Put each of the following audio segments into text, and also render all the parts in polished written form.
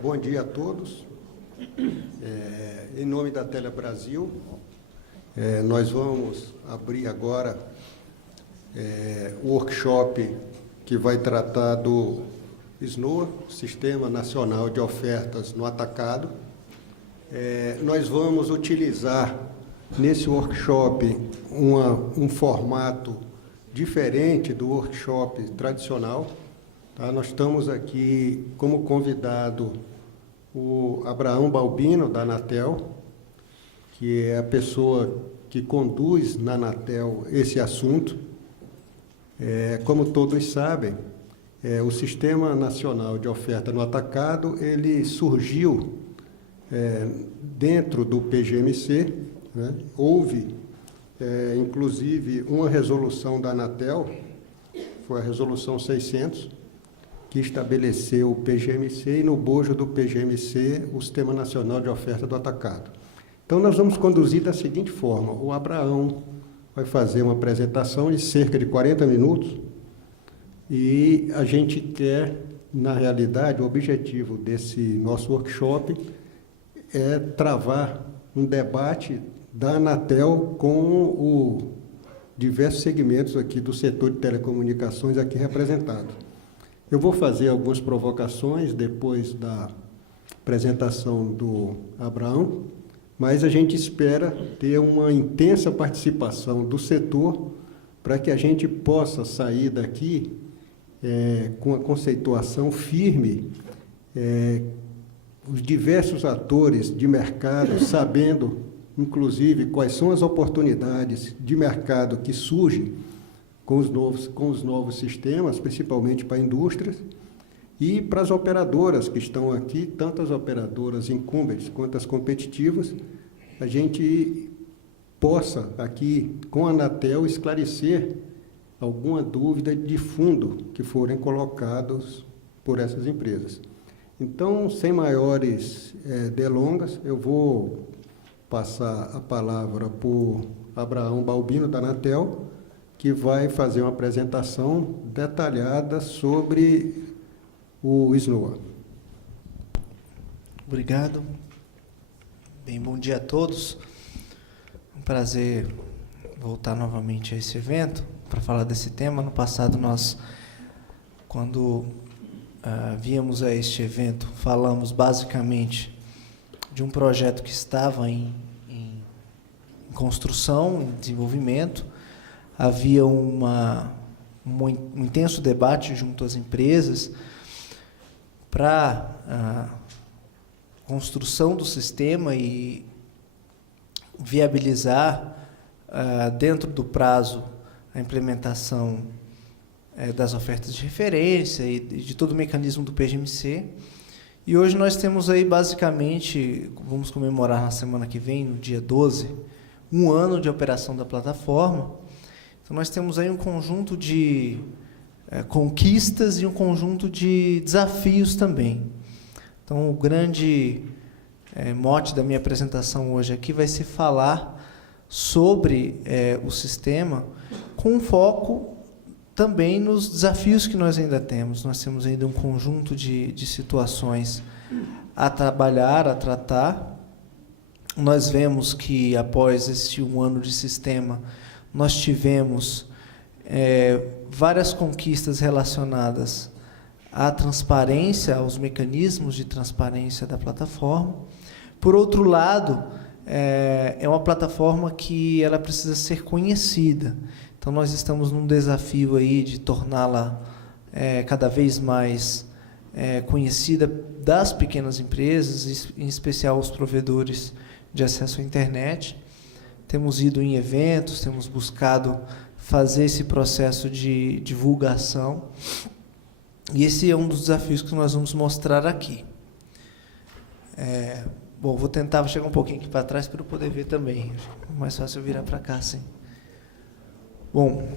Bom dia a todos. Em nome da Telebrasil, nós vamos abrir agora o workshop que vai tratar do SNOA, Sistema Nacional de Ofertas no Atacado. Nós vamos utilizar nesse workshop um formato diferente do workshop tradicional. Tá? Nós estamos aqui como convidado o Abraão Balbino, da Anatel, que é a pessoa que conduz na Anatel esse assunto. Como todos sabem, o Sistema Nacional de Oferta no Atacado, ele surgiu dentro do PGMC, né? Houve, inclusive, uma resolução da Anatel, foi a Resolução 600, que estabeleceu o PGMC e, no bojo do PGMC, o Sistema Nacional de Oferta do Atacado. Então, nós vamos conduzir da seguinte forma: o Abraão vai fazer uma apresentação de cerca de 40 minutos e a gente quer, na realidade, o objetivo desse nosso workshop é travar um debate da Anatel com diversos segmentos aqui do setor de telecomunicações aqui representados. Eu vou fazer algumas provocações depois da apresentação do Abraão, mas a gente espera ter uma intensa participação do setor para que a gente possa sair daqui com a conceituação firme, os diversos atores de mercado, sabendo, inclusive, quais são as oportunidades de mercado que surgem com os novos sistemas, principalmente para indústrias, e para as operadoras que estão aqui, tanto as operadoras incumbentes quanto as competitivas, a gente possa aqui, com a Anatel, esclarecer alguma dúvida de fundo que forem colocados por essas empresas. Então, sem maiores delongas, eu vou passar a palavra para o Abraão Balbino, da Anatel, que vai fazer uma apresentação detalhada sobre o SNOA. Obrigado. Bem, bom dia a todos. Um prazer voltar novamente a esse evento para falar desse tema. No passado, nós, quando viemos a este evento, falamos basicamente de um projeto que estava em construção, em desenvolvimento. Havia um intenso debate junto às empresas para a construção do sistema e viabilizar, dentro do prazo, a implementação das ofertas de referência e de todo o mecanismo do PGMC. E hoje nós temos aí, basicamente, vamos comemorar na semana que vem, no dia 12, um ano de operação da plataforma. Então, nós temos aí um conjunto de conquistas e um conjunto de desafios também. Então, o grande mote da minha apresentação hoje aqui vai ser falar sobre o sistema, com foco também nos desafios que nós ainda temos. Nós temos ainda um conjunto de situações a trabalhar, a tratar. Nós vemos que, após este um ano de sistema, nós tivemos várias conquistas relacionadas à transparência, aos mecanismos de transparência da plataforma. Por outro lado, é uma plataforma que ela precisa ser conhecida. Então, nós estamos num desafio aí de torná-la cada vez mais conhecida das pequenas empresas, em especial os provedores de acesso à internet. Temos ido em eventos, temos buscado fazer esse processo de divulgação. E esse é um dos desafios que nós vamos mostrar aqui. Bom, vou tentar chegar um pouquinho aqui para trás para eu poder ver também. É mais fácil eu virar para cá, assim. Bom,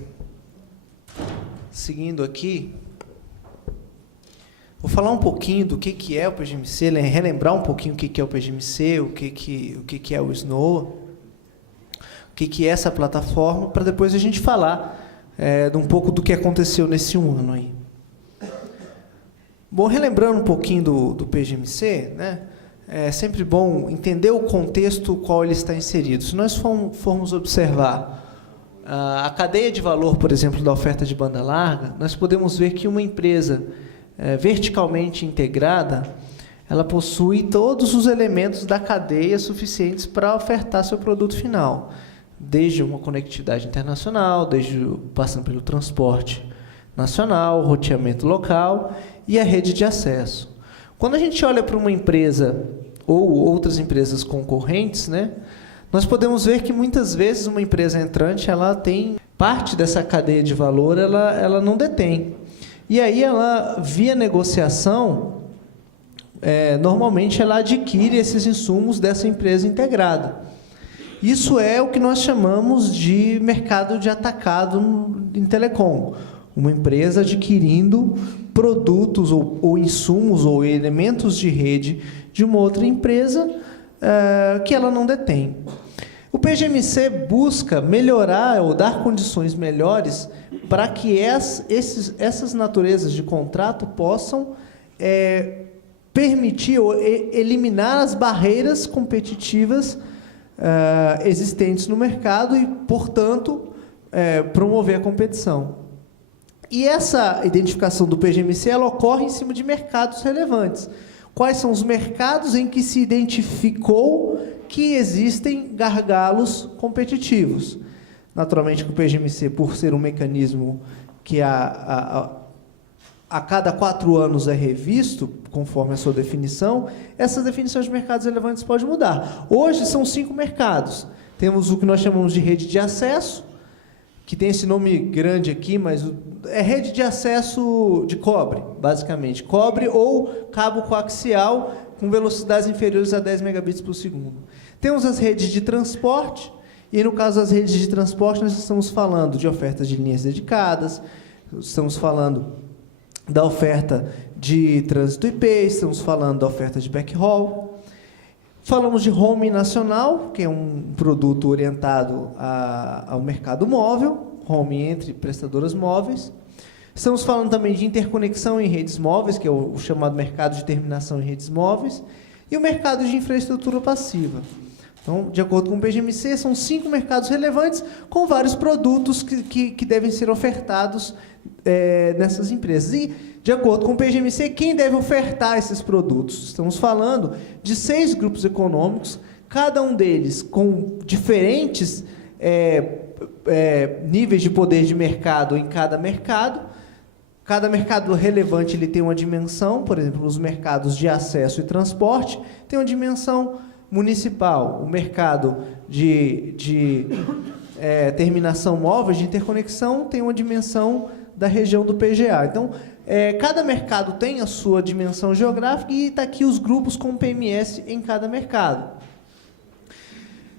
seguindo aqui, vou falar um pouquinho do que é o PGMC, relembrar um pouquinho o que é o PGMC, o que é o SNOA, o que é essa plataforma, para depois a gente falar de um pouco do que aconteceu nesse um ano aí. Bom, relembrando um pouquinho do PGMC, né? É sempre bom entender o contexto qual ele está inserido. Se nós formos observar a cadeia de valor, por exemplo, da oferta de banda larga, nós podemos ver que uma empresa verticalmente integrada, ela possui todos os elementos da cadeia suficientes para ofertar seu produto final, desde uma conectividade internacional, passando pelo transporte nacional, roteamento local e a rede de acesso. Quando a gente olha para uma empresa ou outras empresas concorrentes, né, nós podemos ver que muitas vezes uma empresa entrante, ela tem parte dessa cadeia de valor, ela não detém. E aí ela, via negociação, normalmente ela adquire esses insumos dessa empresa integrada. Isso é o que nós chamamos de mercado de atacado em telecom. Uma empresa adquirindo produtos ou insumos ou elementos de rede de uma outra empresa que ela não detém. O PGMC busca melhorar ou dar condições melhores para que essas naturezas de contrato possam permitir ou eliminar as barreiras competitivas existentes no mercado e, portanto, promover a competição. E essa identificação do PGMC ela ocorre em cima de mercados relevantes. Quais são os mercados em que se identificou que existem gargalos competitivos? Naturalmente, o PGMC, por ser um mecanismo que a cada 4 anos é revisto, conforme a sua definição, essas definições de mercados relevantes podem mudar. Hoje são 5 mercados. Temos o que nós chamamos de rede de acesso, que tem esse nome grande aqui, mas é rede de acesso de cobre, basicamente. Cobre ou cabo coaxial com velocidades inferiores a 10 megabits por segundo. Temos as redes de transporte, e no caso das redes de transporte, nós estamos falando de ofertas de linhas dedicadas, estamos falando da oferta de trânsito IP, estamos falando da oferta de backhaul. Falamos de home nacional, que é um produto orientado ao mercado móvel, home entre prestadoras móveis. Estamos falando também de interconexão em redes móveis, que é o chamado mercado de terminação em redes móveis, e o mercado de infraestrutura passiva. Então, de acordo com o PGMC, são 5 mercados relevantes com vários produtos que devem ser ofertados nessas empresas. E, de acordo com o PGMC, quem deve ofertar esses produtos? Estamos falando de 6 grupos econômicos, cada um deles com diferentes níveis de poder de mercado em cada mercado. Cada mercado relevante ele tem uma dimensão, por exemplo, os mercados de acesso e transporte tem uma dimensão municipal. O mercado de terminação móvel, de interconexão, tem uma dimensão da região do PGA. Então, cada mercado tem a sua dimensão geográfica e está aqui os grupos com PMS em cada mercado.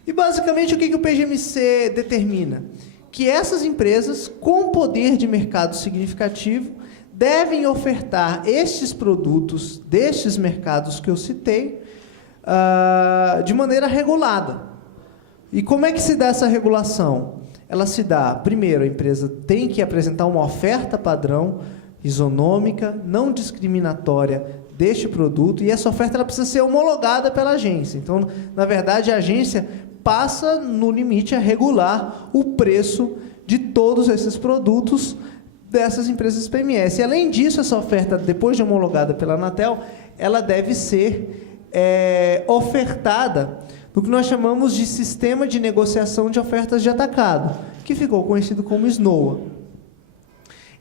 E, basicamente, o que o PGMC determina? Que essas empresas, com poder de mercado significativo, devem ofertar estes produtos destes mercados que eu citei de maneira regulada. E como é que se dá essa regulação? Ela se dá, primeiro, a empresa tem que apresentar uma oferta padrão, isonômica, não discriminatória deste produto, e essa oferta ela precisa ser homologada pela agência. Então, na verdade, a agência passa, no limite, a regular o preço de todos esses produtos dessas empresas PMS. E, além disso, essa oferta, depois de homologada pela Anatel, ela deve ser ofertada no que nós chamamos de Sistema de Negociação de Ofertas de Atacado, que ficou conhecido como SNOA.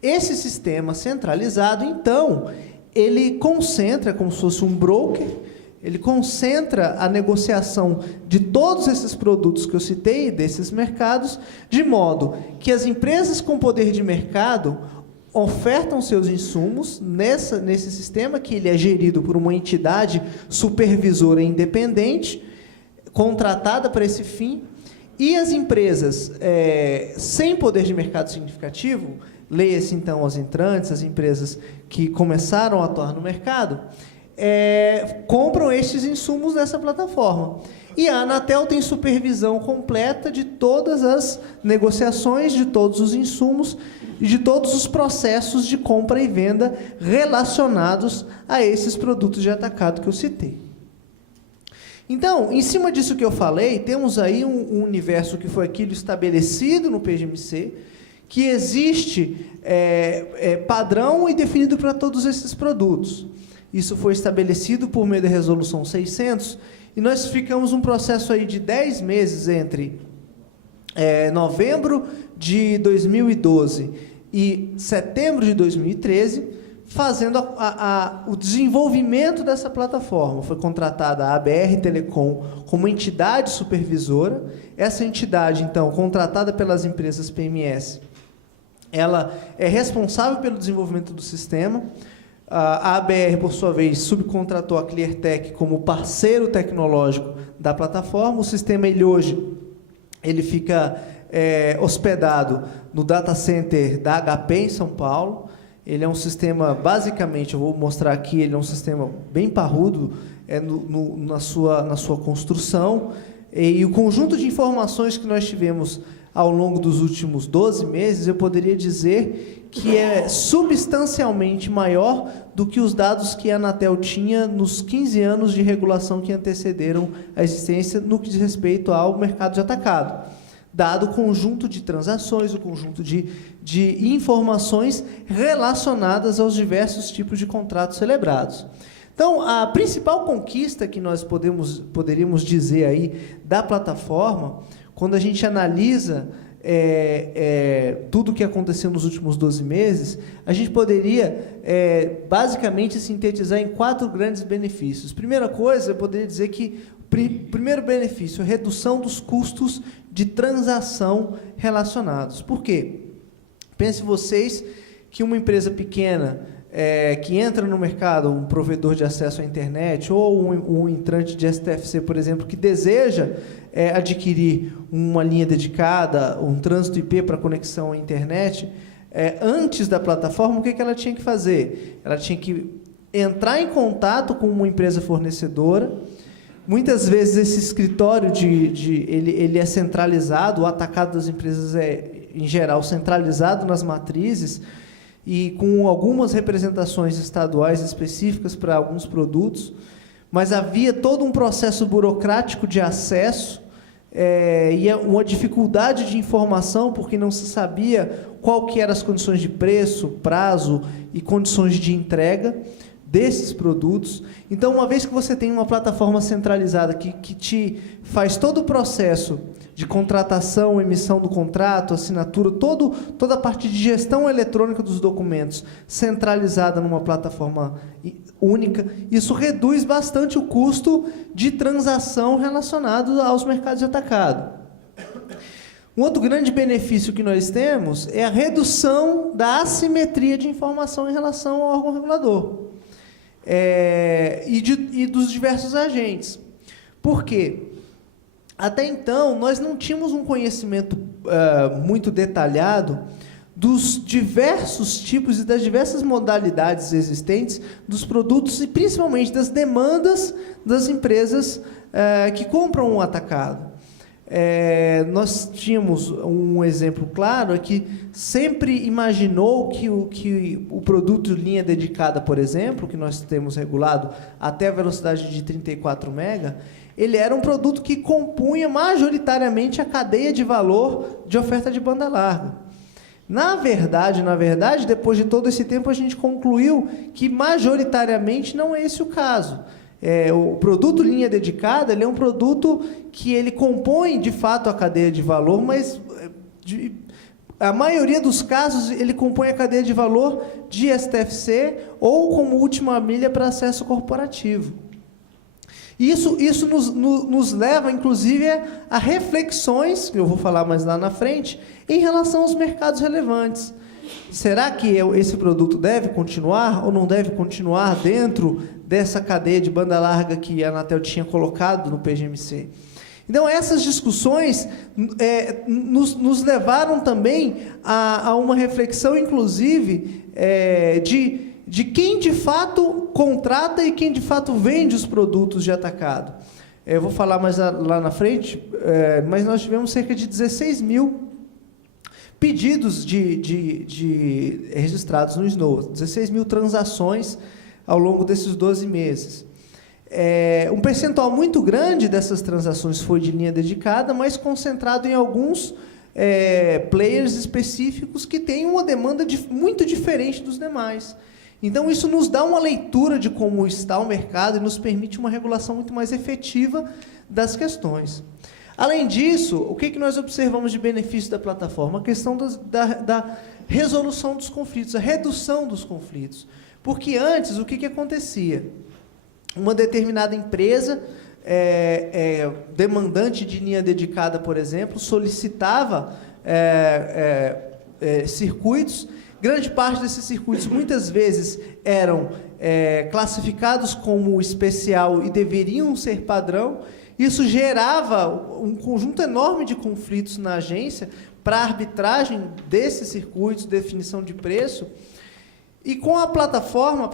Esse sistema centralizado, então, ele concentra, como se fosse um broker, ele concentra a negociação de todos esses produtos que eu citei, desses mercados, de modo que as empresas com poder de mercado ofertam seus insumos nesse sistema, que ele é gerido por uma entidade supervisora independente, contratada para esse fim, e as empresas sem poder de mercado significativo, leia-se então as entrantes, as empresas que começaram a atuar no mercado, compram estes insumos nessa plataforma. E a Anatel tem supervisão completa de todas as negociações, de todos os insumos e de todos os processos de compra e venda relacionados a esses produtos de atacado que eu citei. Então, em cima disso que eu falei, temos aí um universo que foi aquilo estabelecido no PGMC, que existe padrão e definido para todos esses produtos. Isso foi estabelecido por meio da Resolução 600, e nós ficamos um processo aí de 10 meses entre novembro de 2012 e setembro de 2013, fazendo o desenvolvimento dessa plataforma. Foi contratada a ABR Telecom como entidade supervisora. Essa entidade, então, contratada pelas empresas PMS, ela é responsável pelo desenvolvimento do sistema. A ABR, por sua vez, subcontratou a Cleartech como parceiro tecnológico da plataforma. O sistema, ele fica hospedado no data center da HP em São Paulo. Ele é um sistema, basicamente, eu vou mostrar aqui, ele é um sistema bem parrudo na sua construção. E o conjunto de informações que nós tivemos ao longo dos últimos 12 meses, eu poderia dizer que é substancialmente maior do que os dados que a Anatel tinha nos 15 anos de regulação que antecederam a existência no que diz respeito ao mercado de atacado, dado o conjunto de transações, o conjunto de informações relacionadas aos diversos tipos de contratos celebrados. Então, a principal conquista que nós poderíamos dizer aí da plataforma, quando a gente analisa tudo o que aconteceu nos últimos 12 meses, a gente poderia basicamente sintetizar em 4 grandes benefícios. Primeira coisa, eu poderia dizer que o primeiro benefício é a redução dos custos de transação relacionados. Por quê? Pense vocês que uma empresa pequena que entra no mercado, um provedor de acesso à internet ou um entrante de STFC, por exemplo, que deseja adquirir uma linha dedicada, um trânsito IP para conexão à internet, antes da plataforma, o que ela tinha que fazer? Ela tinha que entrar em contato com uma empresa fornecedora. Muitas vezes esse escritório ele é centralizado, o atacado das empresas em geral, centralizado nas matrizes, e com algumas representações estaduais específicas para alguns produtos, mas havia todo um processo burocrático de acesso e uma dificuldade de informação, porque não se sabia qual que eram as condições de preço, prazo e condições de entrega desses produtos. Então, uma vez que você tem uma plataforma centralizada que te faz todo o processo de contratação, emissão do contrato, assinatura, toda a parte de gestão eletrônica dos documentos centralizada numa plataforma única, isso reduz bastante o custo de transação relacionado aos mercados de atacado. Um outro grande benefício que nós temos é a redução da assimetria de informação em relação ao órgão regulador e dos diversos agentes. Por quê? Até então, nós não tínhamos um conhecimento muito detalhado dos diversos tipos e das diversas modalidades existentes dos produtos e, principalmente, das demandas das empresas que compram um atacado. Nós tínhamos um exemplo claro, que sempre imaginou que o produto linha dedicada, por exemplo, que nós temos regulado até a velocidade de 34 MB, ele era um produto que compunha majoritariamente a cadeia de valor de oferta de banda larga. Na verdade, depois de todo esse tempo, a gente concluiu que majoritariamente não é esse o caso. O produto linha dedicada, ele é um produto que ele compõe, de fato, a cadeia de valor, mas a maioria dos casos ele compõe a cadeia de valor de STFC ou como última milha para acesso corporativo. Isso nos leva, inclusive, a reflexões, que eu vou falar mais lá na frente, em relação aos mercados relevantes. Será que esse produto deve continuar ou não deve continuar dentro dessa cadeia de banda larga que a Anatel tinha colocado no PGMC? Então, essas discussões nos levaram também a uma reflexão, inclusive, de de quem de fato contrata e quem de fato vende os produtos de atacado. Eu vou falar mais lá na frente, mas nós tivemos cerca de 16 mil pedidos registrados no Snow, 16 mil transações ao longo desses 12 meses. Um percentual muito grande dessas transações foi de linha dedicada, mas concentrado em alguns players específicos que têm uma demanda muito diferente dos demais. Então, isso nos dá uma leitura de como está o mercado e nos permite uma regulação muito mais efetiva das questões. Além disso, o que nós observamos de benefício da plataforma? A questão da resolução dos conflitos, a redução dos conflitos. Porque antes, o que acontecia? Uma determinada empresa, demandante de linha dedicada, por exemplo, solicitava circuitos. Grande parte desses circuitos, muitas vezes, eram classificados como especial e deveriam ser padrão. Isso gerava um conjunto enorme de conflitos na agência para a arbitragem desses circuitos, definição de preço. E com a plataforma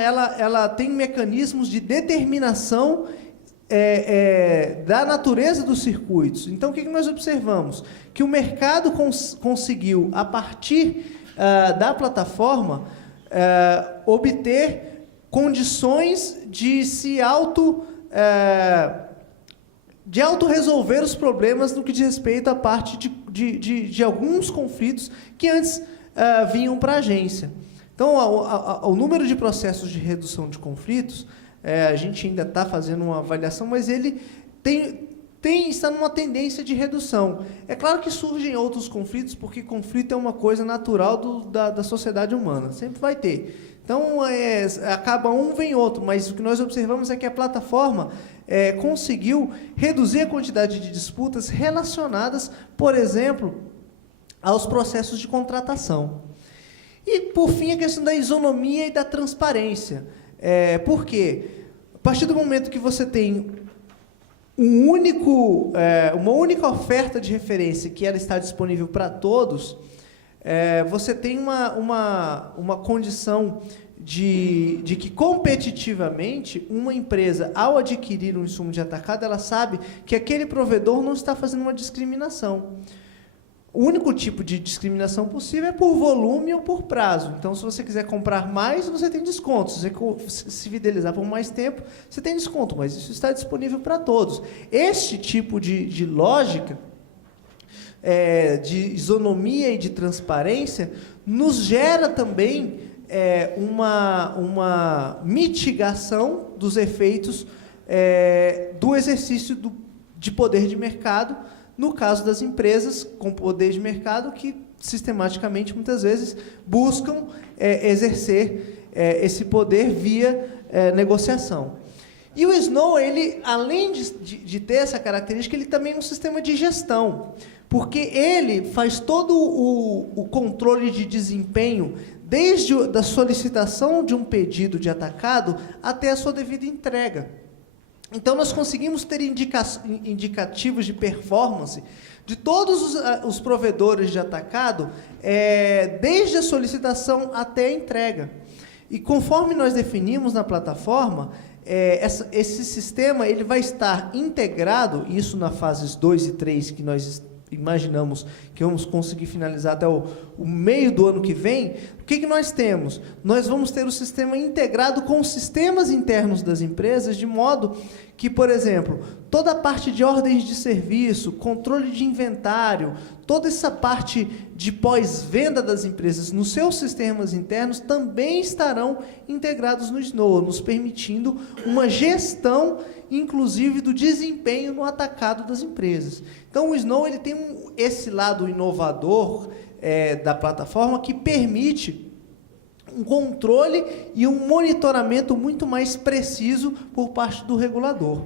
ela tem mecanismos de determinação da natureza dos circuitos. Então, o que nós observamos? Que o mercado conseguiu, a partir da plataforma, obter condições de se auto-resolver os problemas no que diz respeito à parte de alguns conflitos que antes vinham para a agência. Então, o número de processos de redução de conflitos, a gente ainda está fazendo uma avaliação, mas ele está numa tendência de redução. É claro que surgem outros conflitos, porque conflito é uma coisa natural da sociedade humana, sempre vai ter. Então, acaba um, vem outro, mas o que nós observamos é que a plataforma conseguiu reduzir a quantidade de disputas relacionadas, por exemplo, aos processos de contratação. E, por fim, a questão da isonomia e da transparência. Por quê? A partir do momento que você tem uma única oferta de referência que ela está disponível para todos, você tem uma condição de que, competitivamente, uma empresa, ao adquirir um insumo de atacado, ela sabe que aquele provedor não está fazendo uma discriminação. O único tipo de discriminação possível é por volume ou por prazo. Então, se você quiser comprar mais, você tem desconto. Se você se fidelizar por mais tempo, você tem desconto, mas isso está disponível para todos. Este tipo de lógica, de isonomia e de transparência, nos gera também uma mitigação dos efeitos do exercício de poder de mercado, no caso das empresas com poder de mercado que, sistematicamente, muitas vezes, buscam exercer esse poder via negociação. E o Snow, ele, além de ter essa característica, ele também é um sistema de gestão, porque ele faz todo o controle de desempenho, desde a solicitação de um pedido de atacado até a sua devida entrega. Então, nós conseguimos ter indicativos de performance de todos os provedores de atacado, desde a solicitação até a entrega. E, conforme nós definimos na plataforma, esse sistema ele vai estar integrado, isso na fases 2 e 3, que nós imaginamos que vamos conseguir finalizar até o meio do ano que vem. O que nós temos? Nós vamos ter o sistema integrado com os sistemas internos das empresas, de modo que, por exemplo, toda a parte de ordens de serviço, controle de inventário, toda essa parte de pós-venda das empresas nos seus sistemas internos também estarão integrados no Snow, nos permitindo uma gestão, inclusive, do desempenho no atacado das empresas. Então, o Snow ele tem esse lado inovador da plataforma que permite um controle e um monitoramento muito mais preciso por parte do regulador,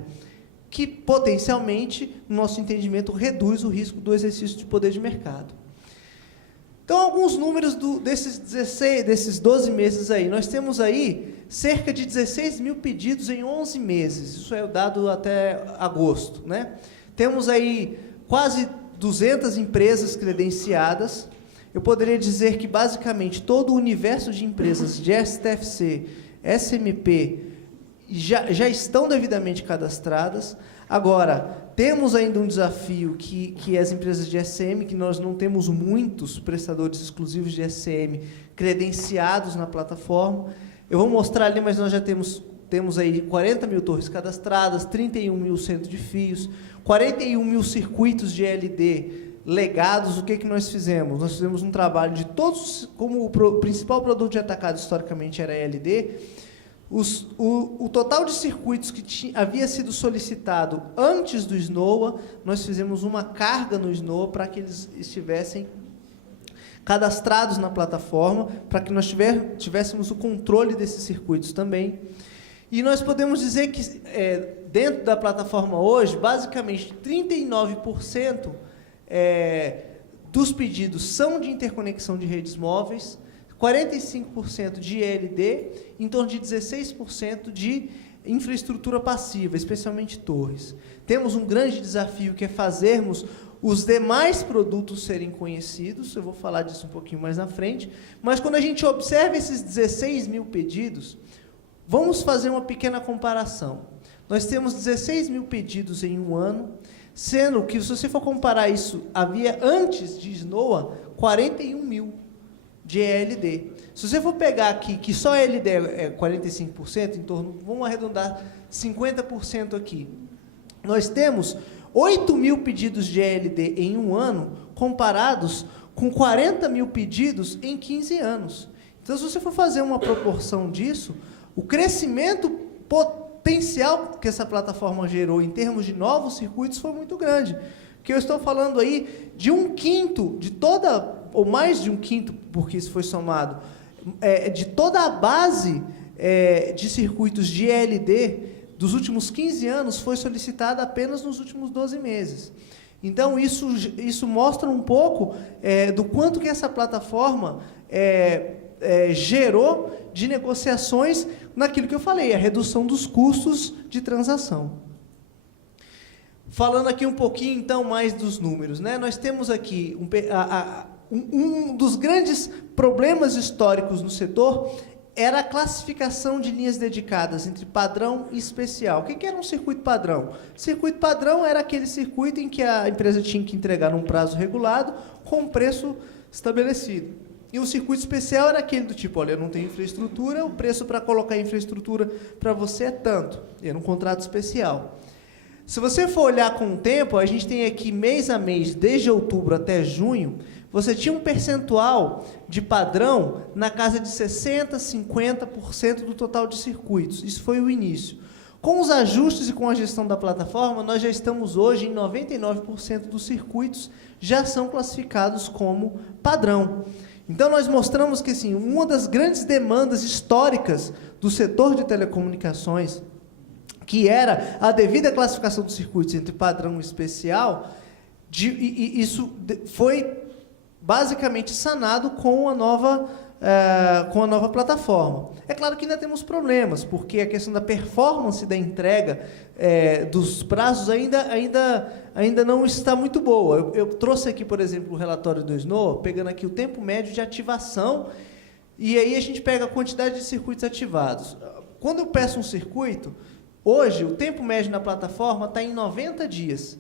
que potencialmente, no nosso entendimento, reduz o risco do exercício de poder de mercado. Então, alguns números desses 12 meses aí. Nós temos aí cerca de 16 mil pedidos em 11 meses. Isso é o dado até agosto, né? Temos aí quase 200 empresas credenciadas. eu poderia dizer que, basicamente, todo o universo de empresas de STFC, SMP, já estão devidamente cadastradas. Agora, temos ainda um desafio que as empresas de SCM, que nós não temos muitos prestadores exclusivos de SCM credenciados na plataforma. Eu vou mostrar ali, mas nós já temos aí 40 mil torres cadastradas, 31 mil centros de fios, 41 mil circuitos de LD legados. O que nós fizemos? Nós fizemos um trabalho de todos, como o principal produto de atacado historicamente era LD, o total de circuitos que havia sido solicitado antes do SNOA, nós fizemos uma carga no SNOA para que eles estivessem cadastrados na plataforma, para que nós tivéssemos o controle desses circuitos também. E nós podemos dizer que, dentro da plataforma hoje, basicamente 39% dos pedidos são de interconexão de redes móveis, 45% de ELD, em torno de 16% de infraestrutura passiva, especialmente torres. Temos um grande desafio, que é fazermos os demais produtos serem conhecidos. Eu vou falar disso um pouquinho mais na frente. Mas, quando a gente observa esses 16 mil pedidos, vamos fazer uma pequena comparação. Nós temos 16 mil pedidos em um ano, sendo que, se você for comparar isso, havia, antes de SNOA, 41 mil de ELD. Se você for pegar aqui, que só ELD é 45%, em torno, vamos arredondar 50% aqui, nós temos 8 mil pedidos de ELD em um ano, comparados com 40 mil pedidos em 15 anos. Então, se você for fazer uma proporção disso, o crescimento potencial que essa plataforma gerou em termos de novos circuitos foi muito grande. Que eu estou falando aí de 1/5 de toda, ou mais de 1/5, porque isso foi somado, de toda a base de circuitos de ELD dos últimos 15 anos foi solicitada apenas nos últimos 12 meses. Então, isso mostra um pouco do quanto que essa plataforma gerou de negociações naquilo que eu falei, a redução dos custos de transação. Falando aqui um pouquinho, então, mais dos números, né? Nós temos aqui um dos grandes problemas históricos no setor era a classificação de linhas dedicadas entre padrão e especial. O que era um circuito padrão? Circuito padrão era aquele circuito em que a empresa tinha que entregar num prazo regulado com um preço estabelecido. E o circuito especial era aquele do tipo, olha, eu não tenho infraestrutura, o preço para colocar infraestrutura para você é tanto. Era um contrato especial. Se você for olhar com o tempo, a gente tem aqui mês a mês, desde outubro até junho, você tinha um percentual de padrão na casa de 60%, 50% do total de circuitos. Isso foi o início. Com os ajustes e com a gestão da plataforma, nós já estamos hoje em 99% dos circuitos já são classificados como padrão. Então, nós mostramos que, assim, uma das grandes demandas históricas do setor de telecomunicações, que era a devida classificação dos circuitos entre padrão e especial, isso foi basicamente sanado com a nova plataforma. É claro que ainda temos problemas, porque a questão da performance da entrega dos prazos ainda não está muito boa. Eu trouxe aqui, por exemplo, o relatório do SNOA, pegando aqui o tempo médio de ativação, e aí a gente pega a quantidade de circuitos ativados. Quando eu peço um circuito, hoje o tempo médio na plataforma está em 90 dias.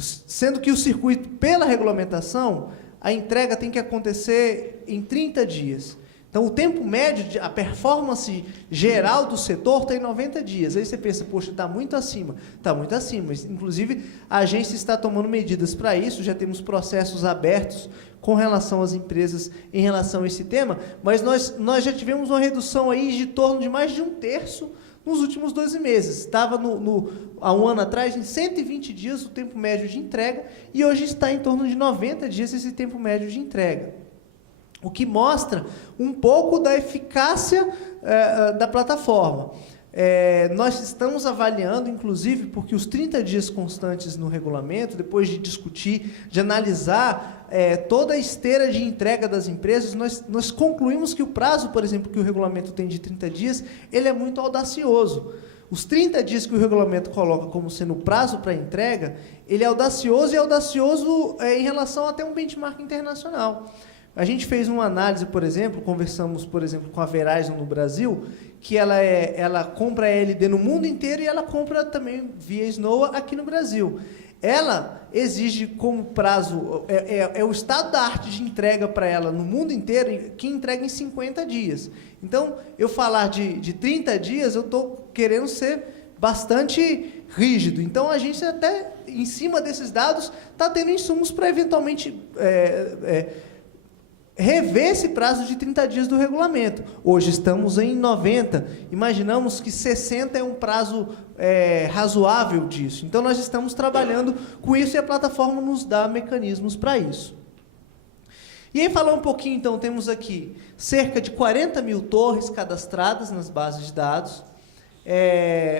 Sendo que o circuito, pela regulamentação, a entrega tem que acontecer em 30 dias. Então, o tempo médio, a performance geral do setor está em 90 dias. Aí você pensa, poxa, está muito acima. Está muito acima. Inclusive, a agência está tomando medidas para isso, já temos processos abertos com relação às empresas em relação a esse tema, mas nós já tivemos uma redução aí de torno de mais de 1/3 nos últimos 12 meses. Estava há um ano atrás em 120 dias o tempo médio de entrega e hoje está em torno de 90 dias esse tempo médio de entrega. O que mostra um pouco da eficácia da plataforma. Nós estamos avaliando, inclusive, porque os 30 dias constantes no regulamento, depois de discutir, de analisar toda a esteira de entrega das empresas, nós concluímos que o prazo, por exemplo, que o regulamento tem de 30 dias, ele é muito audacioso. Os 30 dias que o regulamento coloca como sendo o prazo para entrega, ele é audacioso, e é audacioso em relação até um benchmark internacional. A gente fez uma análise, por exemplo, conversamos, por exemplo, com a Verizon no Brasil, que ela compra a LD no mundo inteiro e ela compra também via SNOA aqui no Brasil. Ela exige como prazo, o estado da arte de entrega para ela no mundo inteiro, que entrega em 50 dias. Então, eu falar de 30 dias, eu estou querendo ser bastante rígido. Então, a gente até, em cima desses dados, está tendo insumos para, eventualmente, rever esse prazo de 30 dias do regulamento. Hoje estamos em 90, imaginamos que 60 é um prazo razoável disso. Então, nós estamos trabalhando com isso e a plataforma nos dá mecanismos para isso. E aí, falar um pouquinho, então, temos aqui cerca de 40 mil torres cadastradas nas bases de dados.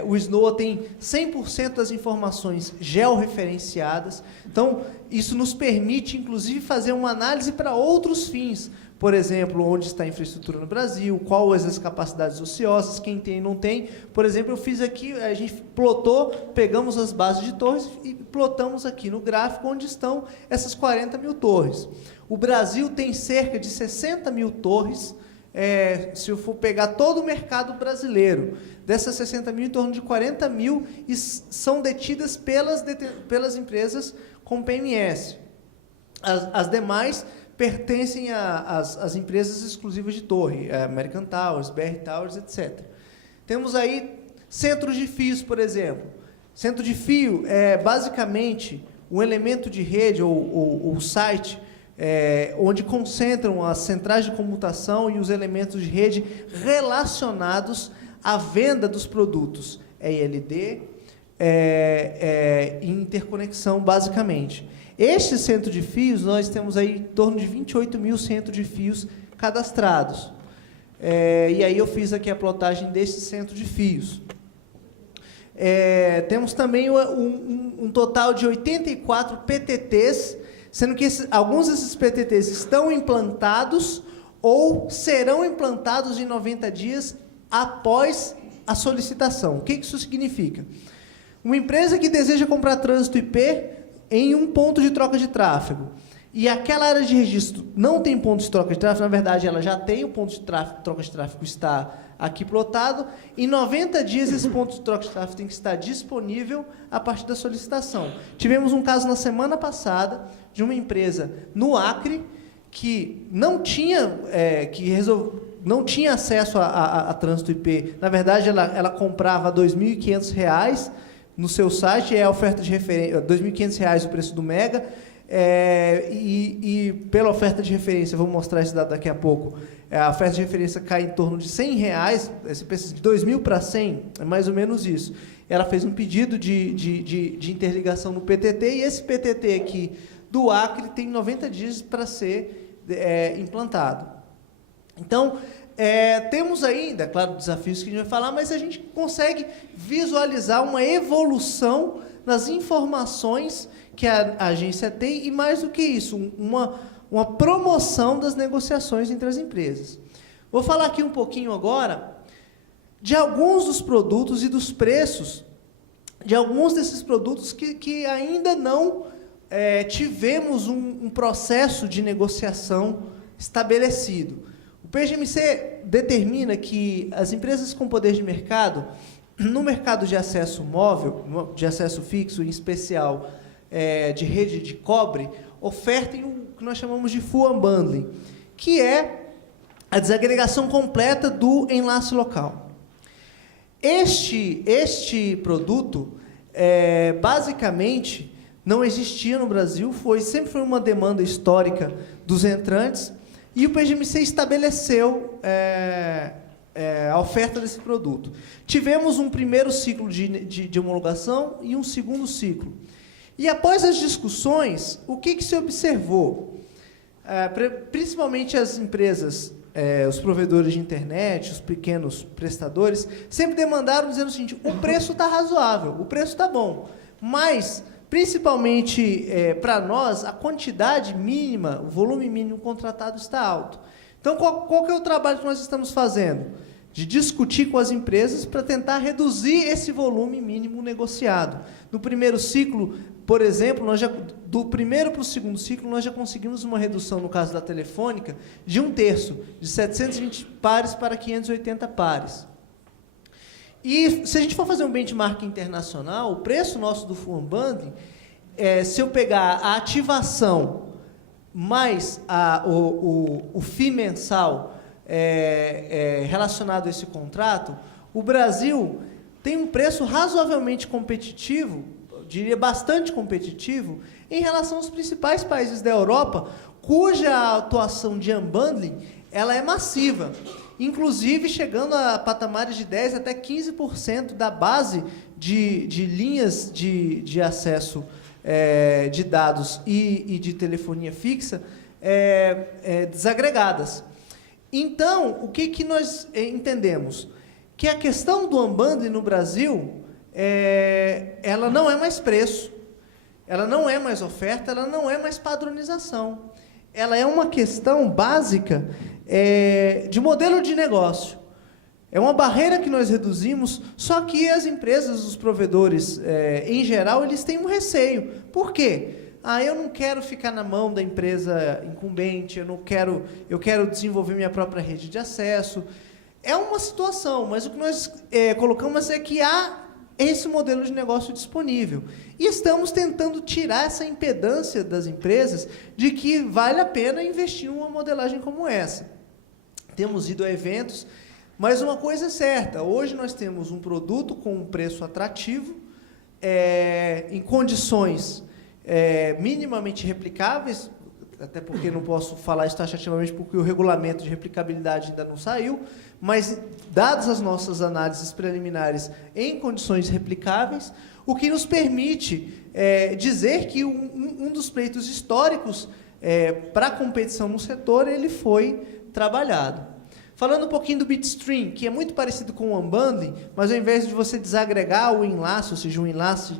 O SNOA tem 100% das informações georreferenciadas. Então, isso nos permite, inclusive, fazer uma análise para outros fins. Por exemplo, onde está a infraestrutura no Brasil, quais as capacidades ociosas, quem tem e não tem. Por exemplo, eu fiz aqui, a gente plotou, pegamos as bases de torres e plotamos aqui no gráfico onde estão essas 40 mil torres. O Brasil tem cerca de 60 mil torres, se eu for pegar todo o mercado brasileiro. Dessas 60 mil, em torno de 40 mil são detidas pelas empresas com PMS. As demais pertencem às empresas exclusivas de torre, American Towers, BR Towers, etc. Temos aí centros de fios, por exemplo. Centro de fio é basicamente um elemento de rede ou site onde concentram as centrais de comutação e os elementos de rede relacionados à venda dos produtos ELD e interconexão, basicamente. Este centro de fios, nós temos aí em torno de 28 mil centros de fios cadastrados. E aí eu fiz aqui a plotagem desse centro de fios. Temos também um total de 84 PTTs, sendo que alguns desses PTTs estão implantados ou serão implantados em 90 dias após a solicitação. O que isso significa? Uma empresa que deseja comprar trânsito IP em um ponto de troca de tráfego, e aquela área de registro não tem ponto de troca de tráfego, na verdade, ela já tem o ponto de troca de tráfego, está aqui plotado, em 90 dias esse ponto de troca de tráfego tem que estar disponível a partir da solicitação. Tivemos um caso na semana passada de uma empresa no Acre que não tinha, não tinha acesso a trânsito IP. Na verdade, ela comprava R$ 2.500 no seu site, a oferta de referência, R$ 2.500 o preço do mega, e pela oferta de referência, vou mostrar esse dado daqui a pouco, a oferta de referência cai em torno de R$ 100, você pensa de 2.000 para 100, é mais ou menos isso. Ela fez um pedido de interligação no PTT, e esse PTT aqui do Acre tem 90 dias para ser implantado. Então, temos ainda, claro, desafios que a gente vai falar, mas a gente consegue visualizar uma evolução nas informações que a agência tem, e mais do que isso, uma promoção das negociações entre as empresas. Vou falar aqui um pouquinho agora de alguns dos produtos e dos preços de alguns desses produtos que ainda não tivemos um processo de negociação estabelecido. O PGMC determina que as empresas com poder de mercado, no mercado de acesso móvel, de acesso fixo, em especial de rede de cobre, ofertem o que nós chamamos de full unbundling, que é a desagregação completa do enlace local. Este produto, basicamente, não existia no Brasil, sempre foi uma demanda histórica dos entrantes, e o PGMC estabeleceu a oferta desse produto. Tivemos um primeiro ciclo de homologação e um segundo ciclo. E após as discussões, o que se observou? Principalmente as empresas, os provedores de internet, os pequenos prestadores, sempre demandaram dizendo o seguinte: o preço está razoável, o preço está bom, mas, principalmente para nós, a quantidade mínima, o volume mínimo contratado está alto. Então, qual que é o trabalho que nós estamos fazendo? de discutir com as empresas para tentar reduzir esse volume mínimo negociado. No primeiro ciclo, por exemplo, do primeiro para o segundo ciclo, nós já conseguimos uma redução, no caso da Telefônica, de 1/3, de 720 pares para 580 pares. E se a gente for fazer um benchmark internacional, o preço nosso do Full Unbundling, se eu pegar a ativação mais o FII mensal relacionado a esse contrato, o Brasil tem um preço razoavelmente competitivo, eu diria bastante competitivo, em relação aos principais países da Europa, cuja atuação de unbundling ela é massiva, inclusive chegando a patamares de 10% até 15% da base de linhas de acesso de dados e de telefonia fixa desagregadas. Então, o que nós entendemos? Que a questão do unbundling no Brasil, ela não é mais preço, ela não é mais oferta, ela não é mais padronização. Ela é uma questão básica de modelo de negócio. É uma barreira que nós reduzimos, só que as empresas, os provedores, em geral, eles têm um receio. Por quê? Eu não quero ficar na mão da empresa incumbente, eu quero desenvolver minha própria rede de acesso. É uma situação, mas o que nós colocamos é que há esse modelo de negócio disponível. E estamos tentando tirar essa impedância das empresas de que vale a pena investir em uma modelagem como essa. Temos ido a eventos, mas uma coisa é certa, hoje nós temos um produto com um preço atrativo, em condições minimamente replicáveis, até porque não posso falar isso taxativamente porque o regulamento de replicabilidade ainda não saiu, mas dadas as nossas análises preliminares em condições replicáveis, o que nos permite dizer que um dos pleitos históricos para a competição no setor, ele foi trabalhado. Falando um pouquinho do bitstream, que é muito parecido com o unbundling, mas ao invés de você desagregar o enlace, ou seja, um enlace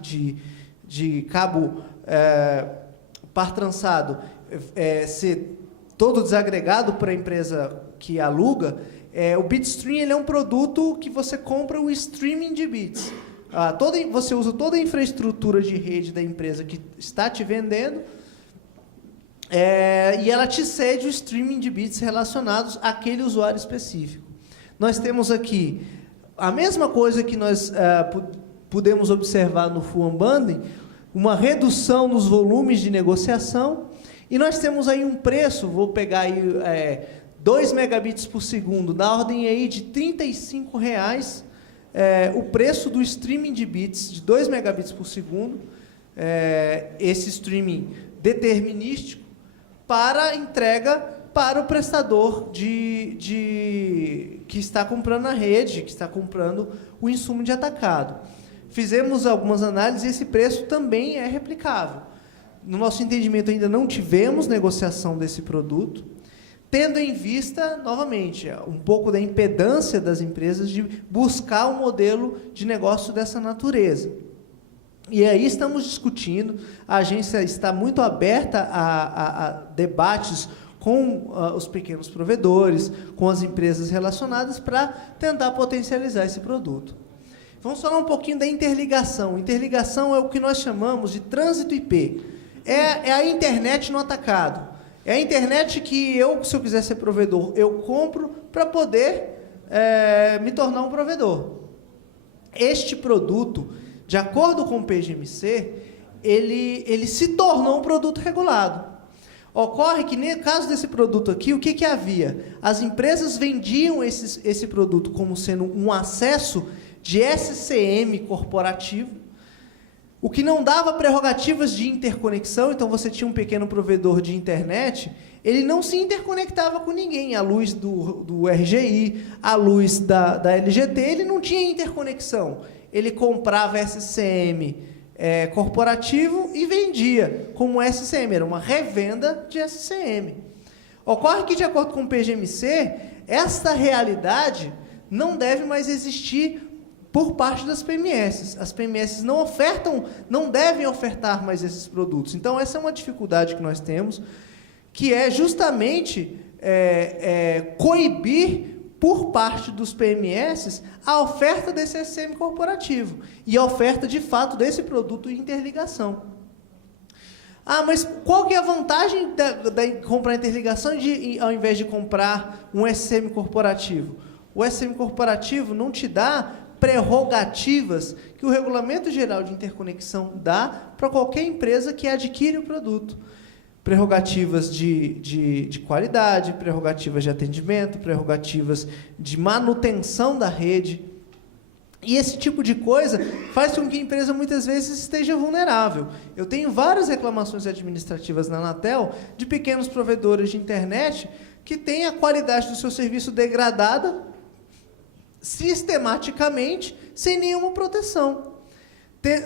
de cabo par trançado, ser todo desagregado para a empresa que aluga, o bitstream ele é um produto que você compra o streaming de bits. Você usa toda a infraestrutura de rede da empresa que está te vendendo, e ela te cede o streaming de bits relacionados àquele usuário específico. Nós temos aqui a mesma coisa que nós pudemos observar no Full Unbundling, uma redução nos volumes de negociação, e nós temos aí um preço, vou pegar aí 2 megabits por segundo, na ordem aí de R$35, o preço do streaming de bits de 2 megabits por segundo, esse streaming determinístico, para entrega para o prestador que está comprando a rede, que está comprando o insumo de atacado. Fizemos algumas análises e esse preço também é replicável. No nosso entendimento, ainda não tivemos negociação desse produto, tendo em vista, novamente, um pouco da impedância das empresas de buscar um modelo de negócio dessa natureza. E aí estamos discutindo, a agência está muito aberta a debates com os pequenos provedores, com as empresas relacionadas, para tentar potencializar esse produto. Vamos falar um pouquinho da interligação. Interligação é o que nós chamamos de trânsito IP. É a internet no atacado. É a internet que se eu quiser ser provedor, eu compro para poder me tornar um provedor. Este produto, de acordo com o PGMC, ele se tornou um produto regulado. Ocorre que, no caso desse produto aqui, o que havia? As empresas vendiam esse produto como sendo um acesso de SCM corporativo, o que não dava prerrogativas de interconexão. Então, você tinha um pequeno provedor de internet, ele não se interconectava com ninguém, à luz do RGI, à luz da LGT, ele não tinha interconexão. Ele comprava SCM corporativo e vendia como SCM, era uma revenda de SCM. Ocorre que, de acordo com o PGMC, esta realidade não deve mais existir por parte das PMS. As PMS não devem ofertar mais esses produtos. Então, essa é uma dificuldade que nós temos, que é justamente coibir por parte dos PMS, a oferta desse SCM corporativo e a oferta, de fato, desse produto em interligação. Ah, mas qual que é a vantagem de comprar interligação ao invés de comprar um SCM corporativo? O SCM corporativo não te dá prerrogativas que o Regulamento Geral de Interconexão dá para qualquer empresa que adquire o produto. Prerrogativas de qualidade, prerrogativas de atendimento, prerrogativas de manutenção da rede. E esse tipo de coisa faz com que a empresa muitas vezes esteja vulnerável. Eu tenho várias reclamações administrativas na Anatel de pequenos provedores de internet que têm a qualidade do seu serviço degradada sistematicamente, sem nenhuma proteção.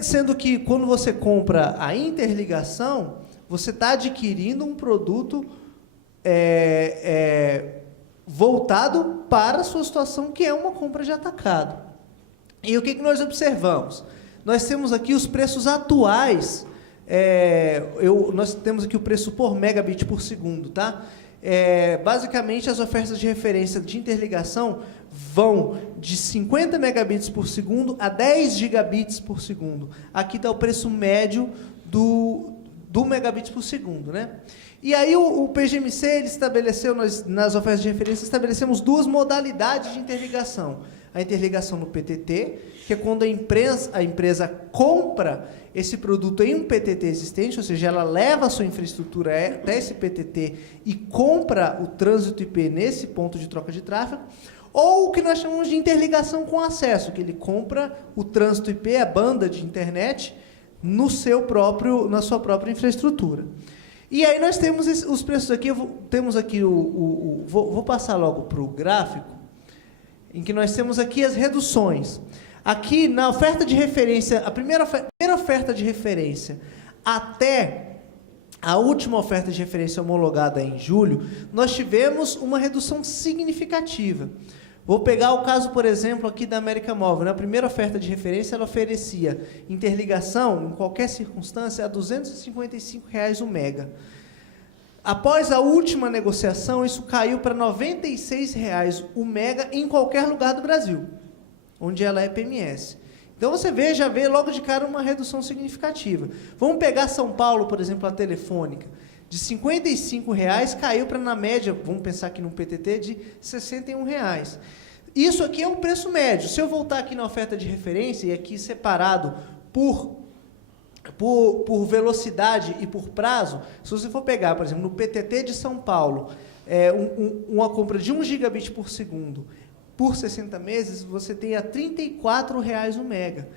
Sendo que, quando você compra a interligação, você está adquirindo um produto voltado para a sua situação, que é uma compra de atacado. E o que nós observamos? Nós temos aqui os preços atuais, nós temos aqui o preço por megabit por segundo, tá? Basicamente, as ofertas de referência de interligação vão de 50 megabits por segundo a 10 gigabits por segundo. Aqui está o preço médio do megabits por segundo, né? E aí o PGMC ele estabeleceu, nós, nas ofertas de referência, estabelecemos duas modalidades de interligação. A interligação no PTT, que é quando a empresa compra esse produto em um PTT existente, ou seja, ela leva a sua infraestrutura até esse PTT e compra o trânsito IP nesse ponto de troca de tráfego, ou o que nós chamamos de interligação com acesso, que ele compra o trânsito IP, a banda de internet, na sua própria infraestrutura. E aí nós temos os preços aqui, temos aqui vou passar logo para o gráfico, em que nós temos aqui as reduções. Aqui, na oferta de referência, a primeira oferta de referência até a última oferta de referência homologada em julho, nós tivemos uma redução significativa. Vou pegar o caso, por exemplo, aqui da América Móvel. Na primeira oferta de referência, ela oferecia interligação, em qualquer circunstância, a R$ 255 o mega. Após a última negociação, isso caiu para R$ 96 o mega em qualquer lugar do Brasil, onde ela é PMS. Então, você já vê logo de cara uma redução significativa. Vamos pegar São Paulo, por exemplo, a Telefônica. De R$ 55 caiu para, na média, vamos pensar aqui no PTT, de R$ 61. Isso aqui é um preço médio. Se eu voltar aqui na oferta de referência, e aqui separado por velocidade e por prazo, se você for pegar, por exemplo, no PTT de São Paulo, uma compra de 1 gigabit por segundo por 60 meses, você tem a R$ 34 o mega.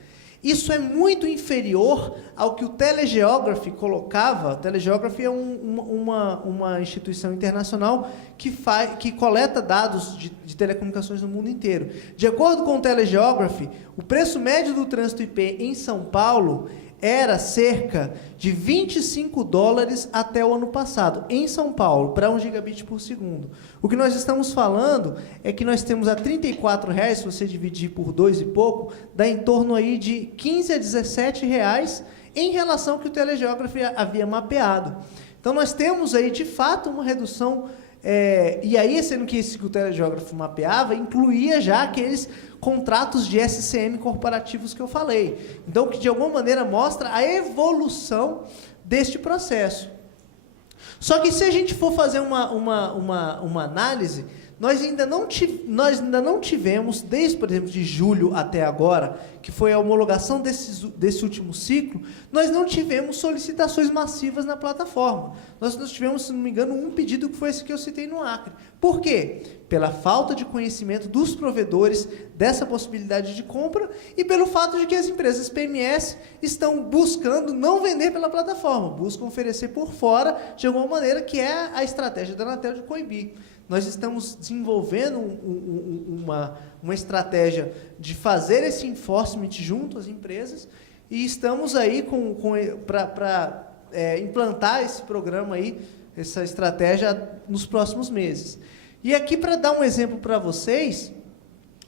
Isso é muito inferior ao que o Telegeography colocava. O Telegeography é uma instituição internacional que coleta dados de telecomunicações no mundo inteiro. De acordo com o Telegeography, o preço médio do trânsito IP em São Paulo era cerca de $25 até o ano passado, em São Paulo, para 1 gigabit por segundo. O que nós estamos falando é que nós temos a R$ 34, se você dividir por 2 e pouco, dá em torno aí de 15 a 17 reais em relação ao que o Telegeography havia mapeado. Então, nós temos aí, de fato, uma redução, e aí, sendo que esse que o Telegeography mapeava, incluía já aqueles contratos de SCM corporativos que eu falei. Então, que de alguma maneira mostra a evolução deste processo. Só que se a gente for fazer uma análise, nós ainda não tivemos, desde, por exemplo, de julho até agora, que foi a homologação desse último ciclo, nós não tivemos solicitações massivas na plataforma. Nós tivemos, se não me engano, um pedido que foi esse que eu citei no Acre. Por quê? Pela falta de conhecimento dos provedores dessa possibilidade de compra e pelo fato de que as empresas PMS estão buscando não vender pela plataforma, buscam oferecer por fora, de alguma maneira, que é a estratégia da Anatel de coibir. Nós estamos desenvolvendo uma estratégia de fazer esse enforcement junto às empresas e estamos aí para implantar esse programa aí, essa estratégia nos próximos meses. E aqui, para dar um exemplo para vocês,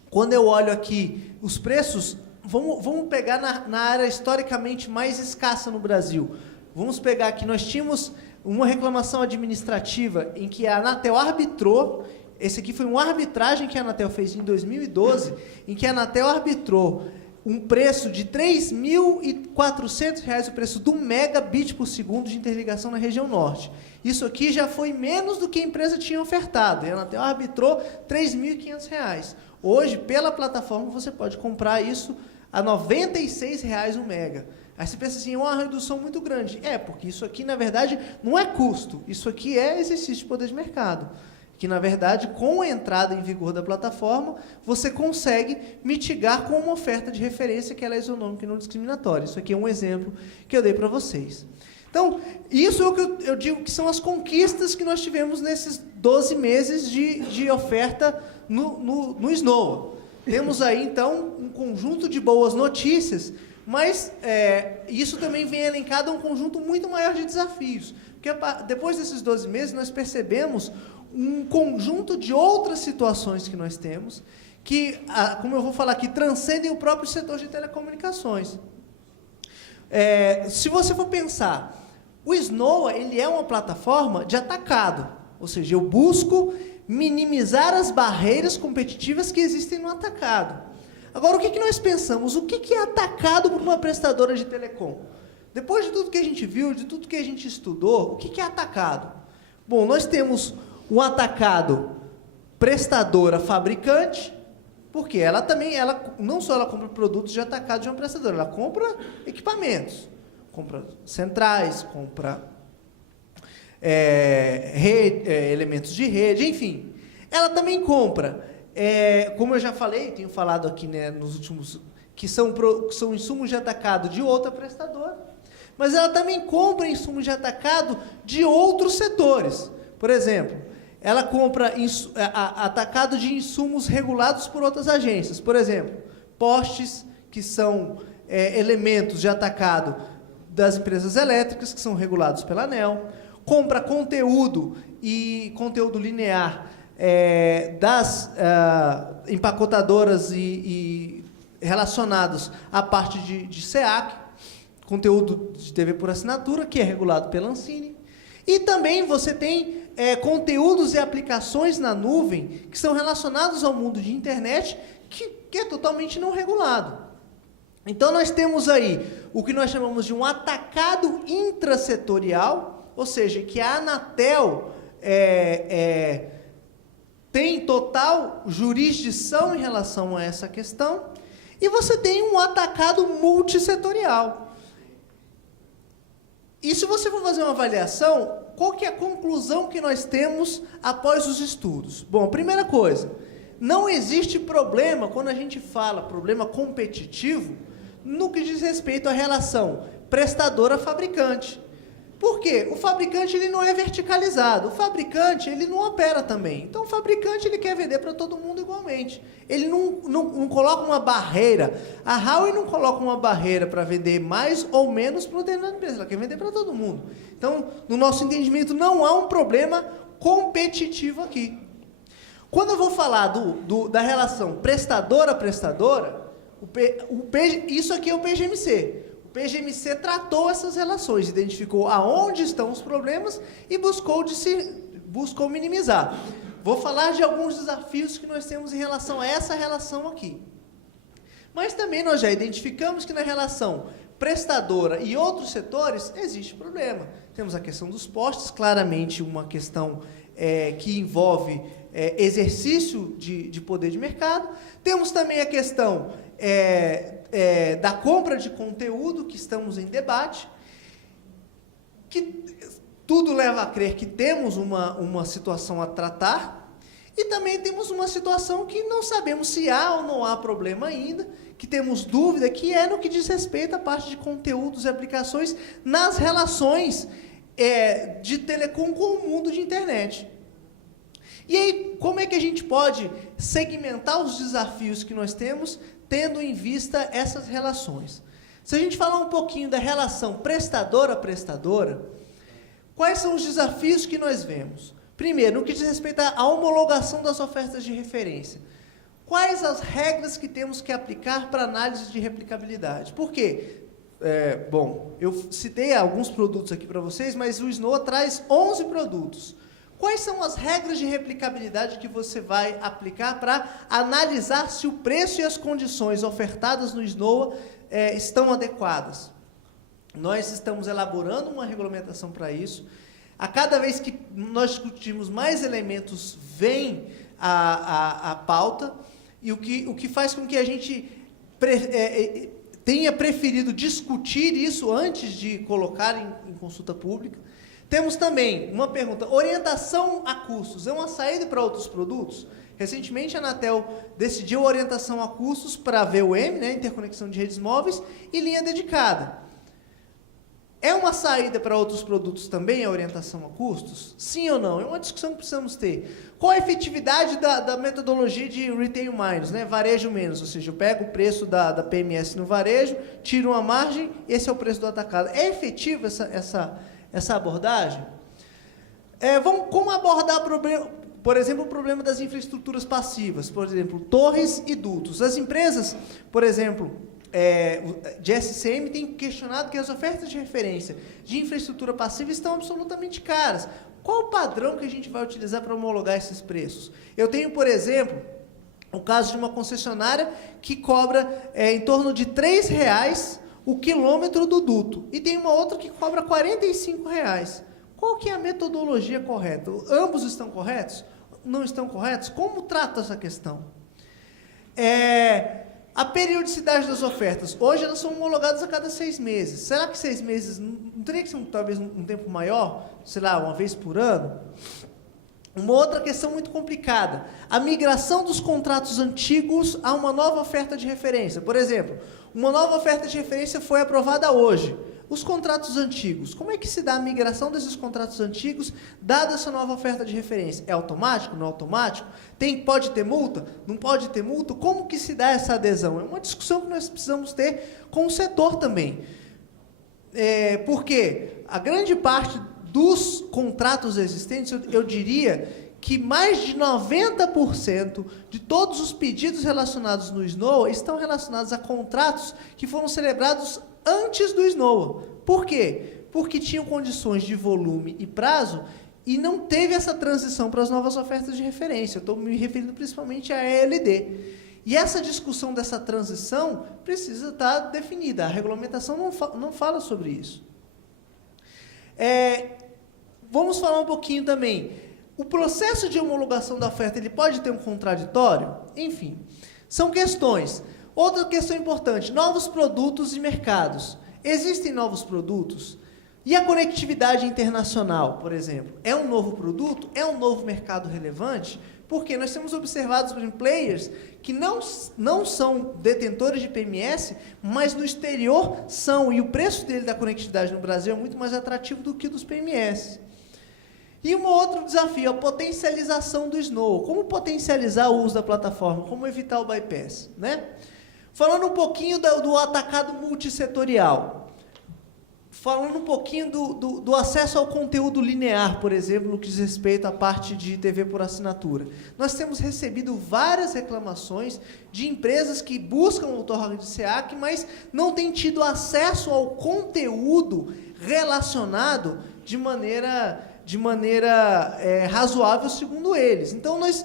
quando eu olho aqui os preços, vamos pegar na área historicamente mais escassa no Brasil. Vamos pegar aqui, nós tínhamos uma reclamação administrativa em que a Anatel arbitrou esse aqui foi uma arbitragem que a Anatel fez em 2012, em que a Anatel arbitrou um preço de R$ 3.400 o preço do megabit por segundo de interligação na região norte. Isso aqui já foi menos do que a empresa tinha ofertado, e a Anatel arbitrou R$ 3.500. Hoje, pela plataforma, você pode comprar isso a R$ 96 o mega. Aí você pensa assim, é uma redução muito grande. Porque isso aqui, na verdade, não é custo. Isso aqui é exercício de poder de mercado. Que, na verdade, com a entrada em vigor da plataforma, você consegue mitigar com uma oferta de referência que ela é isonômica e não discriminatória. Isso aqui é um exemplo que eu dei para vocês. Então, isso é o que eu digo que são as conquistas que nós tivemos nesses 12 meses de oferta no SNOA. Temos aí, então, um conjunto de boas notícias, mas isso também vem elencado a um conjunto muito maior de desafios. Porque depois desses 12 meses, nós percebemos um conjunto de outras situações que nós temos, que, como eu vou falar aqui, transcendem o próprio setor de telecomunicações. Se você for pensar, o SNOA ele é uma plataforma de atacado, ou seja, eu busco minimizar as barreiras competitivas que existem no atacado. Agora, o que nós pensamos? O que é atacado por uma prestadora de telecom? Depois de tudo que a gente viu, de tudo que a gente estudou, o que é atacado? Bom, nós temos um atacado prestadora fabricante, porque ela não só ela compra produtos de atacado de uma prestadora, ela compra equipamentos, compra centrais, compra elementos de rede, enfim. Ela também compra, como eu já falei, tenho falado aqui, né, nos últimos, que são insumos de atacado de outra prestadora, mas ela também compra insumos de atacado de outros setores. Por exemplo, ela compra atacado de insumos regulados por outras agências. Por exemplo, postes, que são elementos de atacado das empresas elétricas, que são regulados pela ANEEL. Compra conteúdo e conteúdo linear das empacotadoras e relacionados à parte de SEAC, conteúdo de TV por assinatura, que é regulado pela Ancine. E também você tem conteúdos e aplicações na nuvem que são relacionados ao mundo de internet que é totalmente não regulado. Então, nós temos aí o que nós chamamos de um atacado intrasetorial, ou seja, que a Anatel tem total jurisdição em relação a essa questão, e você tem um atacado multissetorial. E se você for fazer uma avaliação, qual que é a conclusão que nós temos após os estudos? Bom, primeira coisa, não existe problema, quando a gente fala problema competitivo, no que diz respeito à relação prestadora-fabricante. Por quê? O fabricante ele não é verticalizado, o fabricante ele não opera também. Então, o fabricante ele quer vender para todo mundo igualmente. Ele não coloca uma barreira. A Huawei não coloca uma barreira para vender mais ou menos para o determinado empresa. Ela quer vender para todo mundo. Então, no nosso entendimento, não há um problema competitivo aqui. Quando eu vou falar da relação prestadora-prestadora, isso aqui é o PGMC. O PGMC tratou essas relações, identificou aonde estão os problemas e buscou minimizar. Vou falar de alguns desafios que nós temos em relação a essa relação aqui. Mas também nós já identificamos que na relação prestadora e outros setores existe problema. Temos a questão dos postes, claramente uma questão que envolve exercício de poder de mercado. Temos também a questão da compra de conteúdo, que estamos em debate, que tudo leva a crer que temos uma situação a tratar, e também temos uma situação que não sabemos se há ou não há problema ainda, que temos dúvida, que é no que diz respeito à parte de conteúdos e aplicações nas relações de telecom com o mundo de internet. E aí, como é que a gente pode segmentar os desafios que nós temos, tendo em vista essas relações? Se a gente falar um pouquinho da relação prestadora-prestadora, quais são os desafios que nós vemos? Primeiro, no que diz respeito à homologação das ofertas de referência. Quais as regras que temos que aplicar para análise de replicabilidade? Por quê? Bom, eu citei alguns produtos aqui para vocês, mas o SNOA traz 11 produtos. Quais são as regras de replicabilidade que você vai aplicar para analisar se o preço e as condições ofertadas no SNOA estão adequadas? Nós estamos elaborando uma regulamentação para isso. A cada vez que nós discutimos, mais elementos vêm à pauta, e o que faz com que a gente tenha preferido discutir isso antes de colocar em consulta pública. Temos também uma pergunta: orientação a custos é uma saída para outros produtos? Recentemente, a Anatel decidiu orientação a custos para a VUM, né, interconexão de redes móveis, e linha dedicada. É uma saída para outros produtos também a orientação a custos? Sim ou não? É uma discussão que precisamos ter. Qual a efetividade da metodologia de retail minus, né? Varejo menos, ou seja, eu pego o preço da PMS no varejo, tiro uma margem, esse é o preço do atacado. É efetiva essa abordagem? Como abordar, por exemplo, o problema das infraestruturas passivas, por exemplo, torres e dutos. As empresas, por exemplo, de SCM têm questionado que as ofertas de referência de infraestrutura passiva estão absolutamente caras. Qual o padrão que a gente vai utilizar para homologar esses preços? Eu tenho, por exemplo, o caso de uma concessionária que cobra em torno de R$ 3,00 o quilômetro do duto, e tem uma outra que cobra R$ 45,00. Qual que é a metodologia correta? Ambos estão corretos? Não estão corretos? Como trata essa questão? A periodicidade das ofertas. Hoje elas são homologadas a cada 6 meses. Será que 6 meses não teria que ser talvez um tempo maior? Sei lá, uma vez por ano? Uma outra questão muito complicada: a migração dos contratos antigos a uma nova oferta de referência. Por exemplo, uma nova oferta de referência foi aprovada hoje. Os contratos antigos, como é que se dá a migração desses contratos antigos, dada essa nova oferta de referência? É automático? Não é automático? Pode ter multa? Não pode ter multa? Como que se dá essa adesão? É uma discussão que nós precisamos ter com o setor também. Porque a grande parte dos contratos existentes, eu diria que mais de 90% de todos os pedidos relacionados no SNOA estão relacionados a contratos que foram celebrados antes do SNOA. Por quê? Porque tinham condições de volume e prazo e não teve essa transição para as novas ofertas de referência. Eu estou me referindo principalmente à ELD. E essa discussão dessa transição precisa estar definida. A regulamentação não fala sobre isso. Vamos falar um pouquinho também. O processo de homologação da oferta, ele pode ter um contraditório? Enfim, são questões. Outra questão importante: novos produtos e mercados. Existem novos produtos? E a conectividade internacional, por exemplo? É um novo produto? É um novo mercado relevante? Porque nós temos observado, por exemplo, players que não são detentores de PMS, mas no exterior são, e o preço dele da conectividade no Brasil é muito mais atrativo do que dos PMS. E um outro desafio, a potencialização do SNOA. Como potencializar o uso da plataforma? Como evitar o bypass, né? Falando um pouquinho do atacado multissetorial. Falando um pouquinho do acesso ao conteúdo linear, por exemplo, no que diz respeito à parte de TV por assinatura. Nós temos recebido várias reclamações de empresas que buscam o outorga de SEAC, mas não têm tido acesso ao conteúdo relacionado de maneira razoável, segundo eles. Então, nós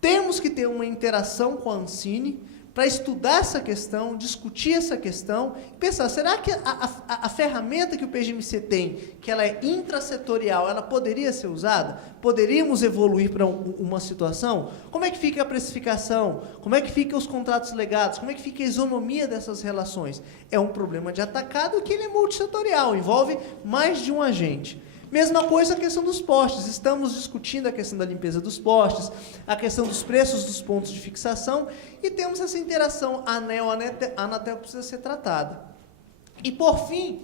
temos que ter uma interação com a Ancine para estudar essa questão, discutir essa questão, e pensar: será que a ferramenta que o PGMC tem, que ela é intrasetorial, ela poderia ser usada? Poderíamos evoluir para uma situação? Como é que fica a precificação? Como é que ficam os contratos legados? Como é que fica a isonomia dessas relações? É um problema de atacado que ele é multissetorial, envolve mais de um agente. Mesma coisa a questão dos postes. Estamos discutindo a questão da limpeza dos postes, a questão dos preços dos pontos de fixação, e temos essa interação ANEL-Anatel que precisa ser tratada. E, por fim,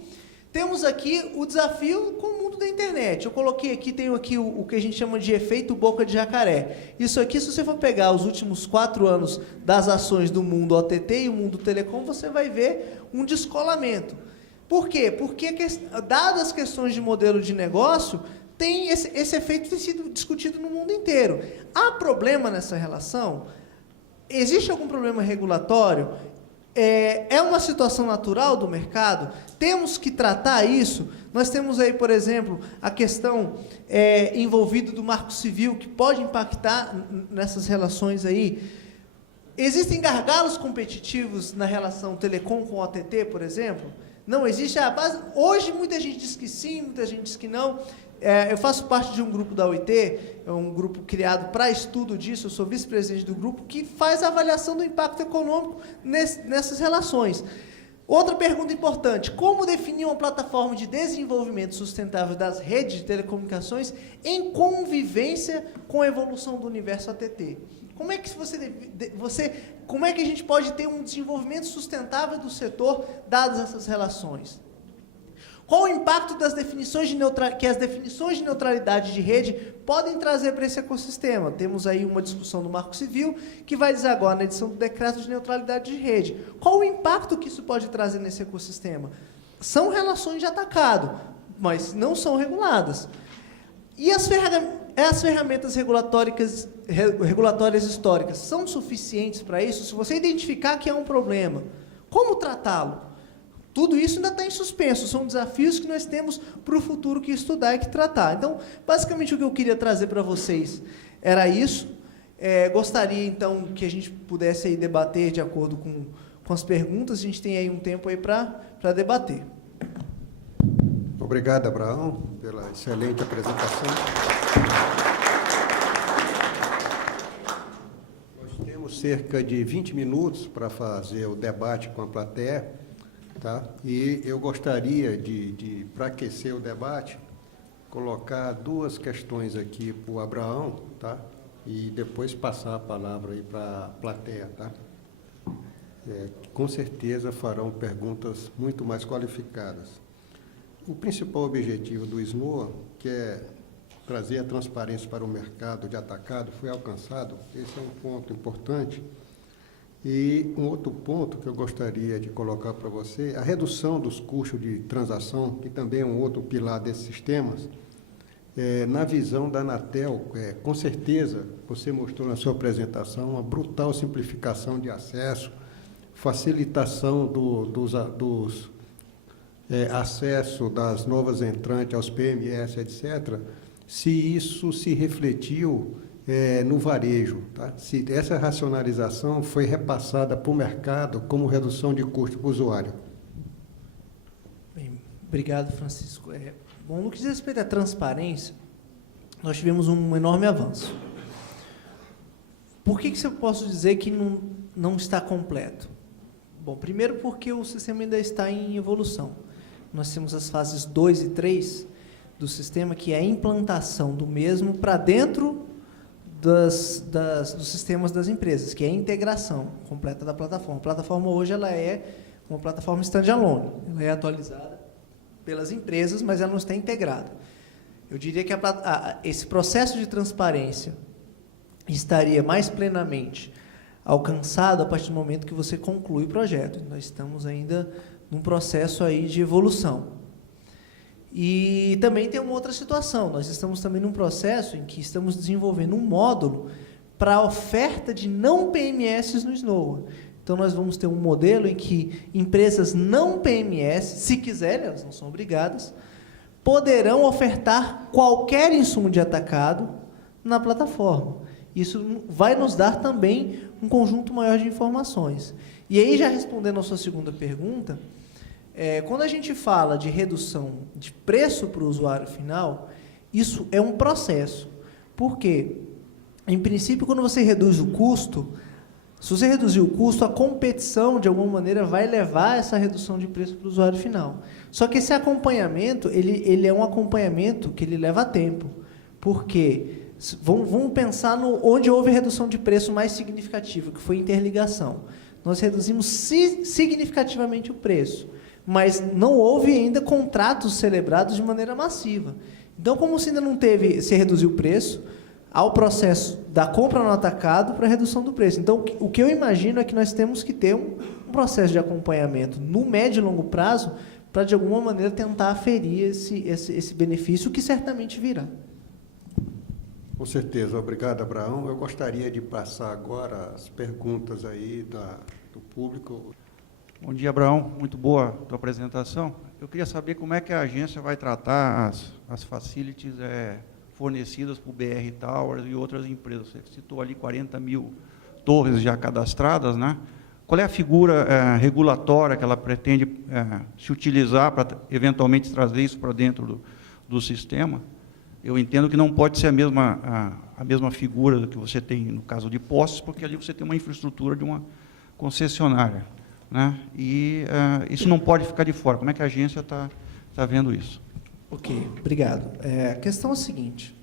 temos aqui o desafio com o mundo da internet. Eu coloquei aqui, tenho aqui o que a gente chama de efeito boca de jacaré. Isso aqui, se você for pegar os últimos 4 anos das ações do mundo OTT e o mundo telecom, você vai ver um descolamento. Por quê? Porque, dadas as questões de modelo de negócio, esse efeito tem sido discutido no mundo inteiro. Há problema nessa relação? Existe algum problema regulatório? é uma situação natural do mercado? Temos que tratar isso? Nós temos aí, por exemplo, a questão envolvida do Marco Civil, que pode impactar nessas relações aí. Existem gargalos competitivos na relação telecom com OTT, por exemplo? Não existe? Hoje, muita gente diz que sim, muita gente diz que não. Eu faço parte de um grupo da OIT, é um grupo criado para estudo disso, eu sou vice-presidente do grupo, que faz a avaliação do impacto econômico nessas relações. Outra pergunta importante, como definir uma plataforma de desenvolvimento sustentável das redes de telecomunicações em convivência com a evolução do universo ATT? Como é que como é que a gente pode ter um desenvolvimento sustentável do setor, dadas essas relações? Qual o impacto das definições que as definições de neutralidade de rede podem trazer para esse ecossistema? Temos aí uma discussão do Marco Civil, que vai desaguar na edição do decreto de neutralidade de rede. Qual o impacto que isso pode trazer nesse ecossistema? São relações de atacado, mas não são reguladas. E as ferramentas regulatórias históricas são suficientes para isso? Se você identificar que há um problema, como tratá-lo? Tudo isso ainda está em suspenso, são desafios que nós temos para o futuro que estudar e que tratar. Então, basicamente, o que eu queria trazer para vocês era isso. Gostaria, então, que a gente pudesse aí debater de acordo com as perguntas. A gente tem aí um tempo aí para debater. Obrigado, Abraão, pela excelente apresentação. Nós temos cerca de 20 minutos para fazer o debate com a plateia. Tá? E eu gostaria para aquecer o debate, colocar duas questões aqui para o Abraão, tá? E depois passar a palavra aí para a plateia. Tá? Com certeza farão perguntas muito mais qualificadas. O principal objetivo do SMOA, que é trazer a transparência para o mercado de atacado, foi alcançado. Esse é um ponto importante. E um outro ponto que eu gostaria de colocar para você, a redução dos custos de transação, que também é um outro pilar desses sistemas, na visão da Anatel, com certeza, você mostrou na sua apresentação uma brutal simplificação de acesso, facilitação dos acesso das novas entrantes aos PMS, etc., se isso se refletiu no varejo, tá? Se essa racionalização foi repassada para o mercado como redução de custo para o usuário. Bem, obrigado, Francisco. Bom, no que diz respeito à transparência, nós tivemos um enorme avanço. Por que eu posso dizer que não está completo? Bom, primeiro porque o sistema ainda está em evolução. Nós temos as fases 2 e 3 do sistema, que é a implantação do mesmo para dentro dos sistemas das empresas, que é a integração completa da plataforma. A plataforma hoje ela é uma plataforma standalone, ela é atualizada pelas empresas, mas ela não está integrada. Eu diria que esse processo de transparência estaria mais plenamente alcançado a partir do momento que você conclui o projeto. Nós estamos ainda num processo aí de evolução. E também tem uma outra situação, nós estamos também num processo em que estamos desenvolvendo um módulo para a oferta de não PMS no SNOA. Então, nós vamos ter um modelo em que empresas não PMS, se quiserem, elas não são obrigadas, poderão ofertar qualquer insumo de atacado na plataforma. Isso vai nos dar também um conjunto maior de informações. E aí, já respondendo a sua segunda pergunta, quando a gente fala de redução de preço para o usuário final, isso é um processo. Por quê? Em princípio, quando você reduz o custo, se você reduzir o custo, a competição, de alguma maneira, vai levar essa redução de preço para o usuário final. Só que esse acompanhamento, ele é um acompanhamento que ele leva tempo. Por quê? Vamos pensar onde houve redução de preço mais significativa, que foi interligação. Nós reduzimos significativamente o preço, mas não houve ainda contratos celebrados de maneira massiva. Então, como se ainda não se reduziu o preço, há o processo da compra no atacado para a redução do preço. Então, o que eu imagino é que nós temos que ter um processo de acompanhamento no médio e longo prazo para, de alguma maneira, tentar aferir esse benefício, que certamente virá. Com certeza. Obrigado, Abraão. Eu gostaria de passar agora as perguntas aí do público. Bom dia, Abraão. Muito boa a tua apresentação. Eu queria saber como é que a agência vai tratar as facilities fornecidas por BR Towers e outras empresas. Você citou ali 40 mil torres já cadastradas, né? Qual é a figura regulatória que ela pretende se utilizar para, eventualmente, trazer isso para dentro do sistema? Eu entendo que não pode ser a mesma figura que você tem no caso de postos, porque ali você tem uma infraestrutura de uma concessionária, né? E isso não pode ficar de fora. Como é que a agência está vendo isso? Ok, obrigado. A questão é a seguinte.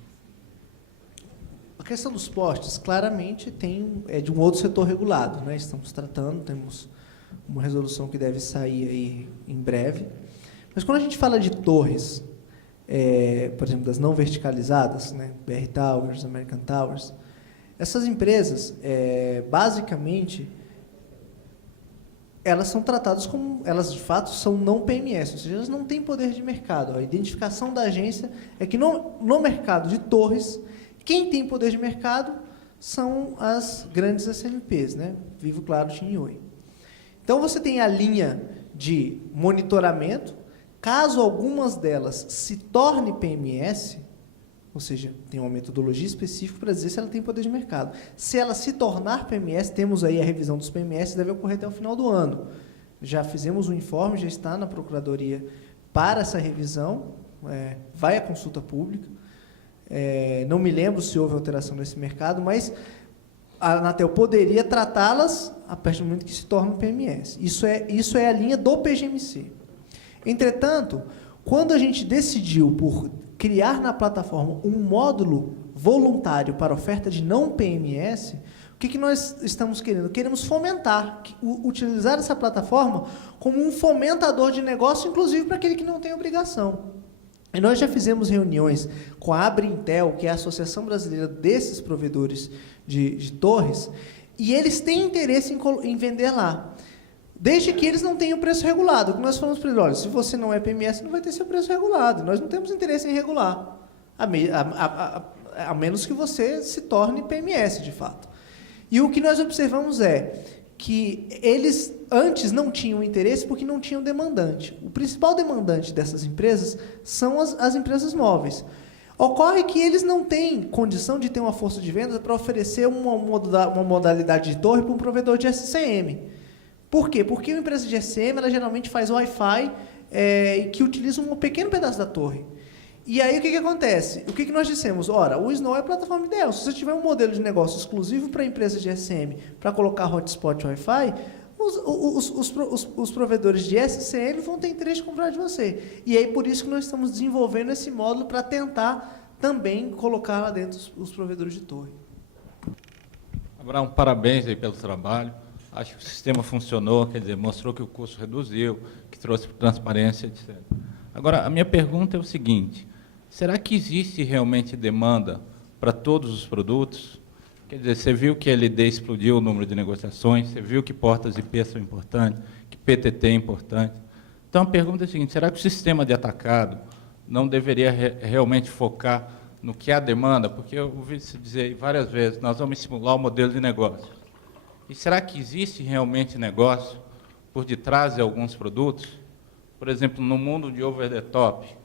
A questão dos postes, claramente, é de um outro setor regulado, né? Estamos tratando, temos uma resolução que deve sair aí em breve. Mas quando a gente fala de torres, por exemplo, das não verticalizadas, né? BR Towers, American Towers, essas empresas, basicamente, elas são tratadas como, elas de fato são não PMS, ou seja, elas não têm poder de mercado. A identificação da agência é que no mercado de torres, quem tem poder de mercado são as grandes SMPs, né? Vivo, Claro, TIM e Oi. Então, você tem a linha de monitoramento. Caso algumas delas se torne PMS, ou seja, tem uma metodologia específica para dizer se ela tem poder de mercado. Se ela se tornar PMS, temos aí a revisão dos PMS, deve ocorrer até o final do ano. Já fizemos um informe, já está na Procuradoria para essa revisão, vai à consulta pública. Não me lembro se houve alteração nesse mercado, mas a Anatel poderia tratá-las a partir do momento que se tornam PMS. Isso é a linha do PGMC. Entretanto, quando a gente decidiu por criar na plataforma um módulo voluntário para oferta de não PMS, o que nós estamos querendo? Queremos fomentar, utilizar essa plataforma como um fomentador de negócio, inclusive para aquele que não tem obrigação. E nós já fizemos reuniões com a Abrintel, que é a Associação Brasileira desses provedores de torres, e eles têm interesse em vender lá, desde que eles não tenham preço regulado. O que nós falamos para eles, olha, se você não é PMS, não vai ter seu preço regulado. Nós não temos interesse em regular, a menos que você se torne PMS, de fato. E o que nós observamos é que eles antes não tinham interesse porque não tinham demandante. O principal demandante dessas empresas são as empresas móveis. Ocorre que eles não têm condição de ter uma força de vendas para oferecer uma modalidade de torre para um provedor de SCM. Por quê? Porque uma empresa de SCM, ela geralmente faz Wi-Fi que utiliza um pequeno pedaço da torre. E aí, o que acontece? O que nós dissemos? Ora, o Snow é a plataforma ideal. Se você tiver um modelo de negócio exclusivo para empresas de SCM, para colocar hotspot Wi-Fi, os provedores de SCM vão ter interesse de comprar de você. E aí, por isso que nós estamos desenvolvendo esse módulo para tentar também colocar lá dentro os provedores de torre. Abraão, parabéns aí pelo trabalho. Acho que o sistema funcionou, quer dizer, mostrou que o custo reduziu, que trouxe transparência, etc. Agora, a minha pergunta é o seguinte: será que existe realmente demanda para todos os produtos? Quer dizer, você viu que a LD explodiu o número de negociações, você viu que portas IP são importantes, que PTT é importante. Então, a pergunta é a seguinte: será que o sistema de atacado não deveria realmente focar no que há demanda? Porque eu ouvi se dizer várias vezes, nós vamos estimular o modelo de negócio. E será que existe realmente negócio por detrás de alguns produtos? Por exemplo, no mundo de over the top,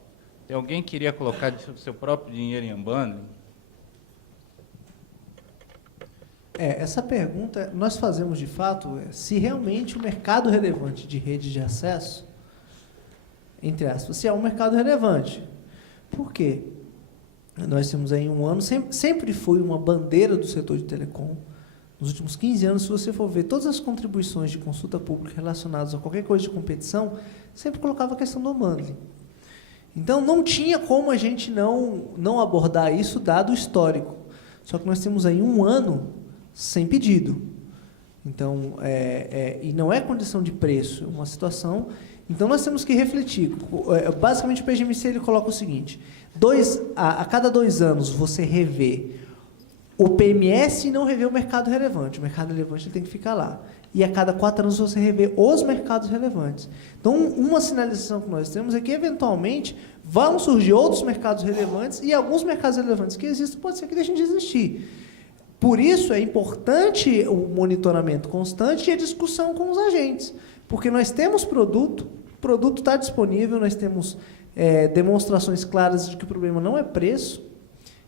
tem alguém que queria colocar seu próprio dinheiro em unbundling? Essa pergunta nós fazemos de fato se realmente o mercado relevante de rede de acesso, entre aspas, se é um mercado relevante. Por quê? Nós temos aí um ano, sempre foi uma bandeira do setor de telecom. Nos últimos 15 anos, se você for ver todas as contribuições de consulta pública relacionadas a qualquer coisa de competição, sempre colocava a questão do unbundling. Então, não tinha como a gente não abordar isso, dado o histórico. Só que nós temos aí um ano sem pedido. Então, e não é condição de preço, é uma situação. Então, nós temos que refletir. Basicamente, o PGMC ele coloca o seguinte: a cada 2 anos, você revê o PMS e não revê o mercado relevante. O mercado relevante ele tem que ficar lá. E a cada 4 anos você revê os mercados relevantes. Então, uma sinalização que nós temos é que, eventualmente, vão surgir outros mercados relevantes e alguns mercados relevantes que existem pode ser que deixem de existir. Por isso, é importante o monitoramento constante e a discussão com os agentes. Porque nós temos produto, o produto está disponível, nós temos demonstrações claras de que o problema não é preço,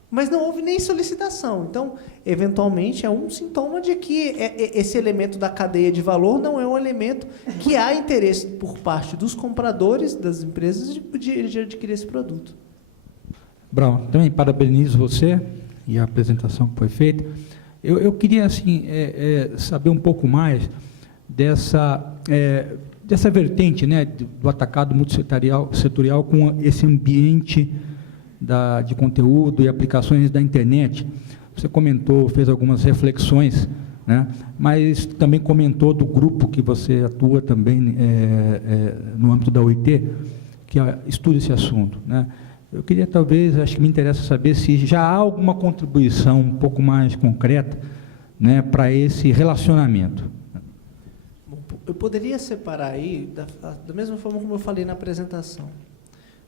mas não houve nem solicitação. Então, eventualmente, é um sintoma de que esse elemento da cadeia de valor não é um elemento que há interesse por parte dos compradores, das empresas, de adquirir esse produto. Brown, também parabenizo você e a apresentação que foi feita. Eu queria assim, saber um pouco mais dessa vertente, né, do atacado multissetorial com esse ambiente de conteúdo e aplicações da internet. Você comentou, fez algumas reflexões, né, mas também comentou do grupo que você atua também no âmbito da OIT, que estuda esse assunto, né. Eu queria, talvez, acho que me interessa saber se já há alguma contribuição um pouco mais concreta, né, para esse relacionamento. Eu poderia separar aí, da mesma forma como eu falei na apresentação.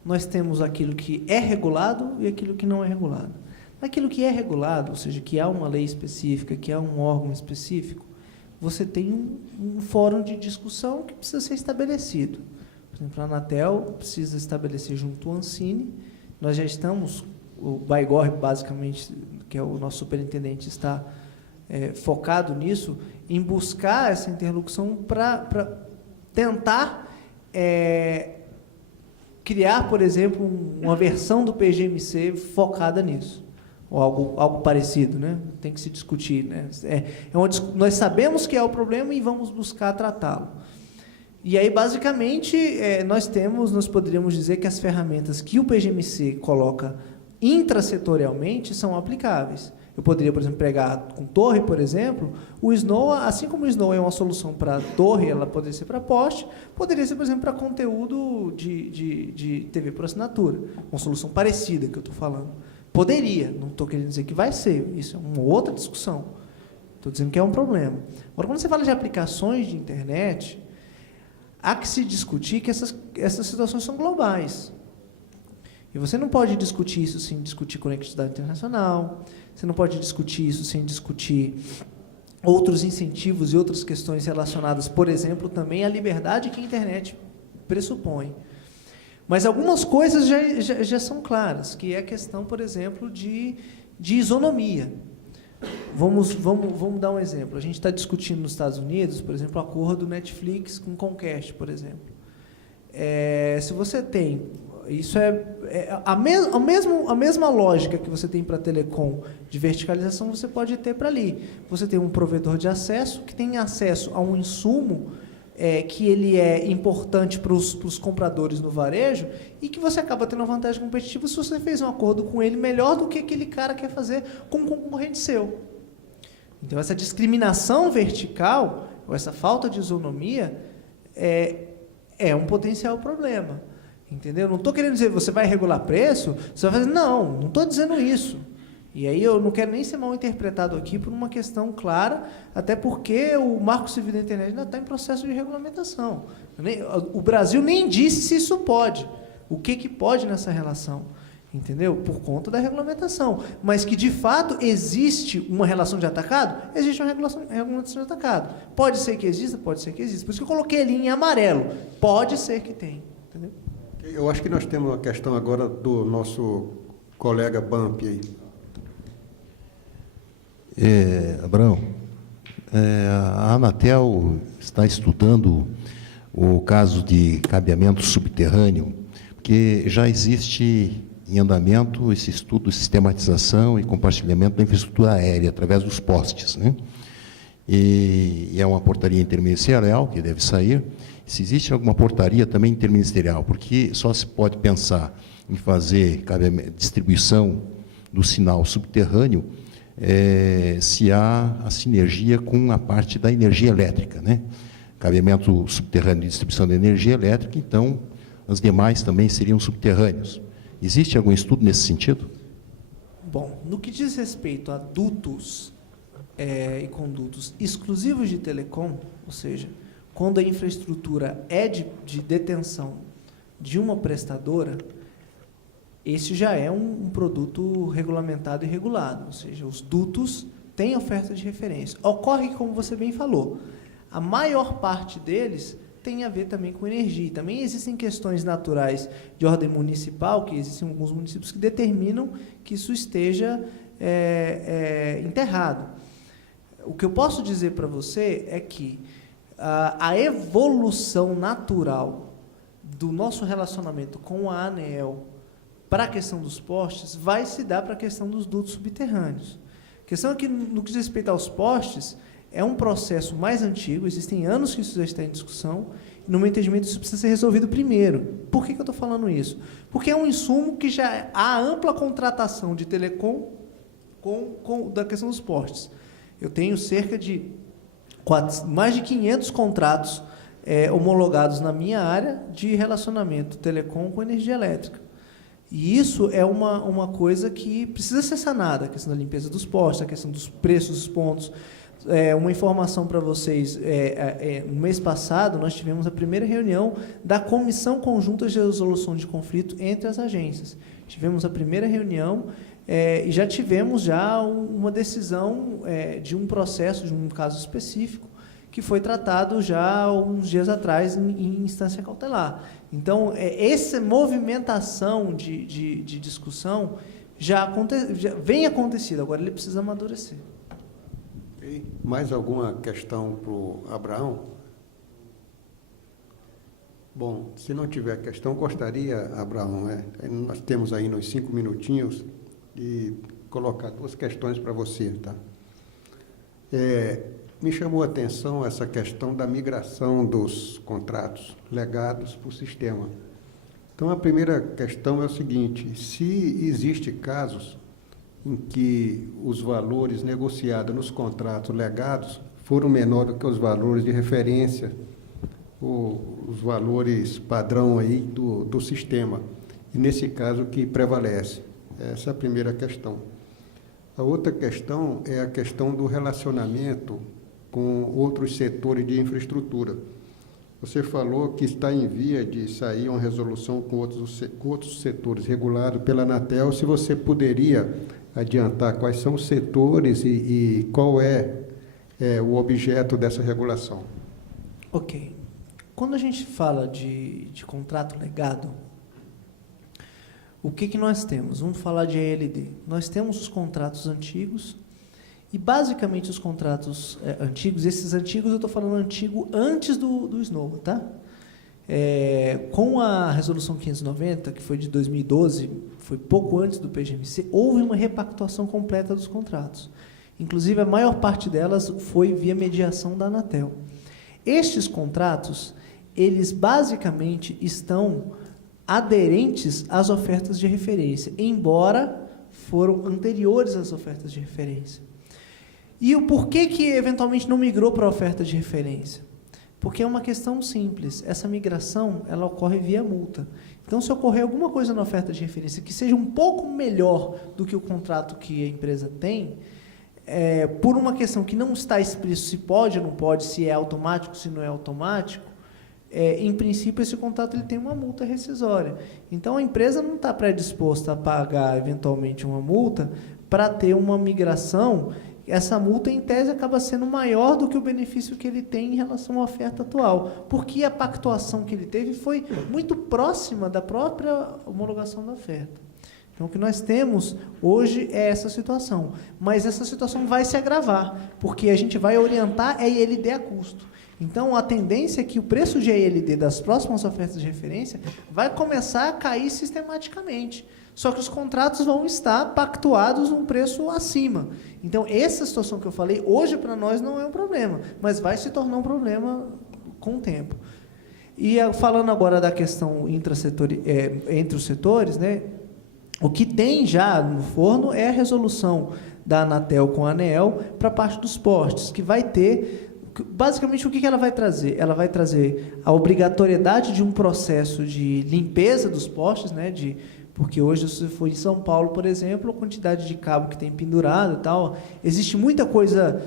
Nós temos aquilo que é regulado e aquilo que não é regulado. Naquilo que é regulado, ou seja, que há uma lei específica, que há um órgão específico, você tem um fórum de discussão que precisa ser estabelecido. Por exemplo, a Anatel precisa estabelecer junto ao Ancine. Nós já estamos, o Baigorre, basicamente, que é o nosso superintendente, está focado nisso, em buscar essa interlocução para tentar criar, por exemplo, uma versão do PGMC focada nisso, ou algo parecido, né? Tem que se discutir, né? Nós sabemos que é o problema e vamos buscar tratá-lo. E aí, basicamente, nós poderíamos dizer que as ferramentas que o PGMC coloca intrasetorialmente são aplicáveis. Eu poderia, por exemplo, pegar com torre, por exemplo, o Snow, assim como o Snow é uma solução para torre, ela poderia ser para poste, poderia ser, por exemplo, para conteúdo de TV por assinatura. Uma solução parecida que eu estou falando. Poderia, não estou querendo dizer que vai ser, isso é uma outra discussão. Estou dizendo que é um problema. Agora, quando você fala de aplicações de internet, há que se discutir que essas situações são globais. E você não pode discutir isso sem discutir conectividade internacional, você não pode discutir isso sem discutir outros incentivos e outras questões relacionadas, por exemplo, também à liberdade que a internet pressupõe. Mas algumas coisas já são claras, que é a questão, por exemplo, de isonomia. Vamos dar um exemplo. A gente está discutindo nos Estados Unidos, por exemplo, o acordo Netflix com Comcast, por exemplo. Se você tem... Isso a mesma lógica que você tem para a telecom de verticalização, você pode ter para ali. Você tem um provedor de acesso que tem acesso a um insumo que ele é importante para os compradores no varejo e que você acaba tendo uma vantagem competitiva se você fez um acordo com ele melhor do que aquele cara quer fazer com um concorrente seu. Então, essa discriminação vertical, ou essa falta de isonomia, é um potencial problema. Entendeu? Não estou querendo dizer que você vai regular preço, você vai fazer, não estou dizendo isso. E aí eu não quero nem ser mal interpretado aqui por uma questão clara, até porque o Marco Civil da Internet ainda está em processo de regulamentação. O Brasil nem disse se isso pode, o que pode nessa relação, entendeu? Por conta da regulamentação. Mas que, de fato, existe uma relação de atacado? Existe uma regulamentação de atacado. Pode ser que exista? Pode ser que exista. Por isso que eu coloquei ali em amarelo. Pode ser que tenha. Entendeu? Eu acho que nós temos uma questão agora do nosso colega Bump aí. Abraão, a Anatel está estudando o caso de cabeamento subterrâneo, porque já existe em andamento esse estudo de sistematização e compartilhamento da infraestrutura aérea através dos postes, né? E é uma portaria interministerial que deve sair. Se existe alguma portaria também interministerial, porque só se pode pensar em fazer distribuição do sinal subterrâneo se há a sinergia com a parte da energia elétrica, né? Cabeamento subterrâneo de distribuição de energia elétrica, então as demais também seriam subterrâneos. Existe algum estudo nesse sentido? Bom, no que diz respeito a dutos e condutos exclusivos de telecom, ou seja, quando a infraestrutura é de detenção de uma prestadora, esse já é um produto regulamentado e regulado, ou seja, os dutos têm oferta de referência. Ocorre que, como você bem falou, a maior parte deles tem a ver também com energia. Também existem questões naturais de ordem municipal, que existem alguns municípios que determinam que isso esteja enterrado. O que eu posso dizer para você é que a evolução natural do nosso relacionamento com a ANEEL para a questão dos postes vai se dar para a questão dos dutos subterrâneos. A questão é que, no que diz respeito aos postes, é um processo mais antigo, existem anos que isso já está em discussão, e, no meu entendimento, isso precisa ser resolvido primeiro. Por que eu estou falando isso? Porque é um insumo que já há ampla contratação de telecom da questão dos postes. Eu tenho cerca de mais de 500 contratos homologados na minha área de relacionamento telecom com energia elétrica. E isso é uma coisa que precisa ser sanada, a questão da limpeza dos postes, a questão dos preços dos pontos. Uma informação para vocês, no mês passado nós tivemos a primeira reunião da Comissão Conjunta de Resolução de Conflito entre as agências. Tivemos a primeira reunião e já tivemos uma decisão de um processo, de um caso específico, que foi tratado já uns dias atrás em instância cautelar. Então, essa movimentação de discussão já vem acontecendo, agora ele precisa amadurecer. E mais alguma questão para o Abraão? Bom, se não tiver questão, gostaria, Abraão, nós temos aí nos 5 minutinhos, de colocar 2 questões para você, tá? Me chamou a atenção essa questão da migração dos contratos legados para o sistema. Então, a primeira questão é o seguinte: se existe casos em que os valores negociados nos contratos legados foram menores do que os valores de referência, os valores padrão aí do sistema, e nesse caso o que prevalece? Essa é a primeira questão. A outra questão é a questão do relacionamento com outros setores de infraestrutura. Você falou que está em via de sair uma resolução com outros setores regulados pela Anatel. Se você poderia adiantar quais são os setores e qual é o objeto dessa regulação? Ok. Quando a gente fala de contrato legado, o que nós temos? Vamos falar de ALD. Nós temos os contratos antigos e, basicamente, os contratos antigos, esses antigos eu estou falando antigo antes do Snowball, tá? Com a resolução 590, que foi de 2012, foi pouco antes do PGMC, houve uma repactuação completa dos contratos. Inclusive, a maior parte delas foi via mediação da Anatel. Estes contratos, eles basicamente estão aderentes às ofertas de referência, embora foram anteriores às ofertas de referência. E o porquê que eventualmente não migrou para a oferta de referência? Porque é uma questão simples. Essa migração, ela ocorre via multa. Então, se ocorrer alguma coisa na oferta de referência que seja um pouco melhor do que o contrato que a empresa tem, por uma questão que não está explícito se pode ou não pode, se é automático, se não é automático, em princípio, esse contrato ele tem uma multa rescisória. Então, a empresa não está predisposta a pagar, eventualmente, uma multa para ter uma migração. Essa multa, em tese, acaba sendo maior do que o benefício que ele tem em relação à oferta atual, porque a pactuação que ele teve foi muito próxima da própria homologação da oferta. Então, o que nós temos hoje é essa situação. Mas essa situação vai se agravar, porque a gente vai orientar a ILD a custo. Então, a tendência é que o preço de ALD das próximas ofertas de referência vai começar a cair sistematicamente. Só que os contratos vão estar pactuados num preço acima. Então, essa situação que eu falei, hoje para nós não é um problema, mas vai se tornar um problema com o tempo. E falando agora da questão entre os setores, né, o que tem já no forno é a resolução da Anatel com a ANEEL para a parte dos postes, que vai ter... Basicamente, o que ela vai trazer? Ela vai trazer a obrigatoriedade de um processo de limpeza dos postes, né, porque hoje, se for em São Paulo, por exemplo, a quantidade de cabo que tem pendurado e tal, existe muita coisa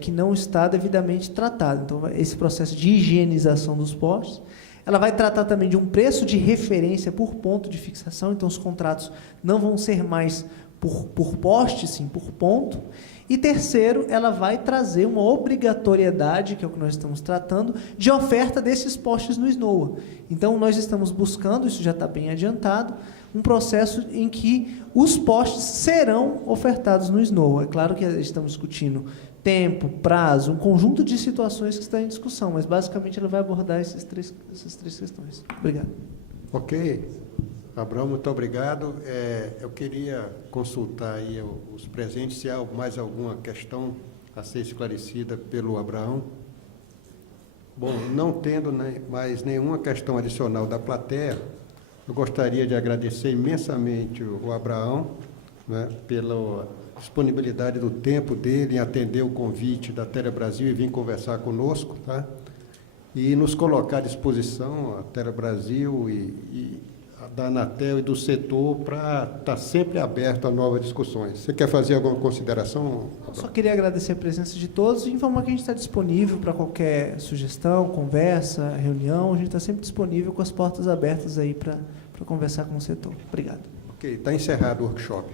que não está devidamente tratada. Então, esse processo de higienização dos postes. Ela vai tratar também de um preço de referência por ponto de fixação, então os contratos não vão ser mais por poste, sim por ponto. E terceiro, ela vai trazer uma obrigatoriedade, que é o que nós estamos tratando, de oferta desses postes no SNOA. Então, nós estamos buscando, isso já está bem adiantado, um processo em que os postes serão ofertados no SNOA. É claro que estamos discutindo tempo, prazo, um conjunto de situações que estão em discussão, mas basicamente ela vai abordar essas três questões. Obrigado. Ok. Abraão, muito obrigado. Eu queria consultar aí os presentes se há mais alguma questão a ser esclarecida pelo Abraão. Bom, não tendo mais nenhuma questão adicional da plateia, eu gostaria de agradecer imensamente o Abraão, né, pela disponibilidade do tempo dele em atender o convite da Telebrasil e vir conversar conosco, tá? E nos colocar à disposição, a Telebrasil e da Anatel e do setor, para estar sempre aberto a novas discussões. Você quer fazer alguma consideração? Eu só queria agradecer a presença de todos e informar que a gente está disponível para qualquer sugestão, conversa, reunião. A gente está sempre disponível com as portas abertas aí para conversar com o setor. Obrigado. Ok, está encerrado o workshop.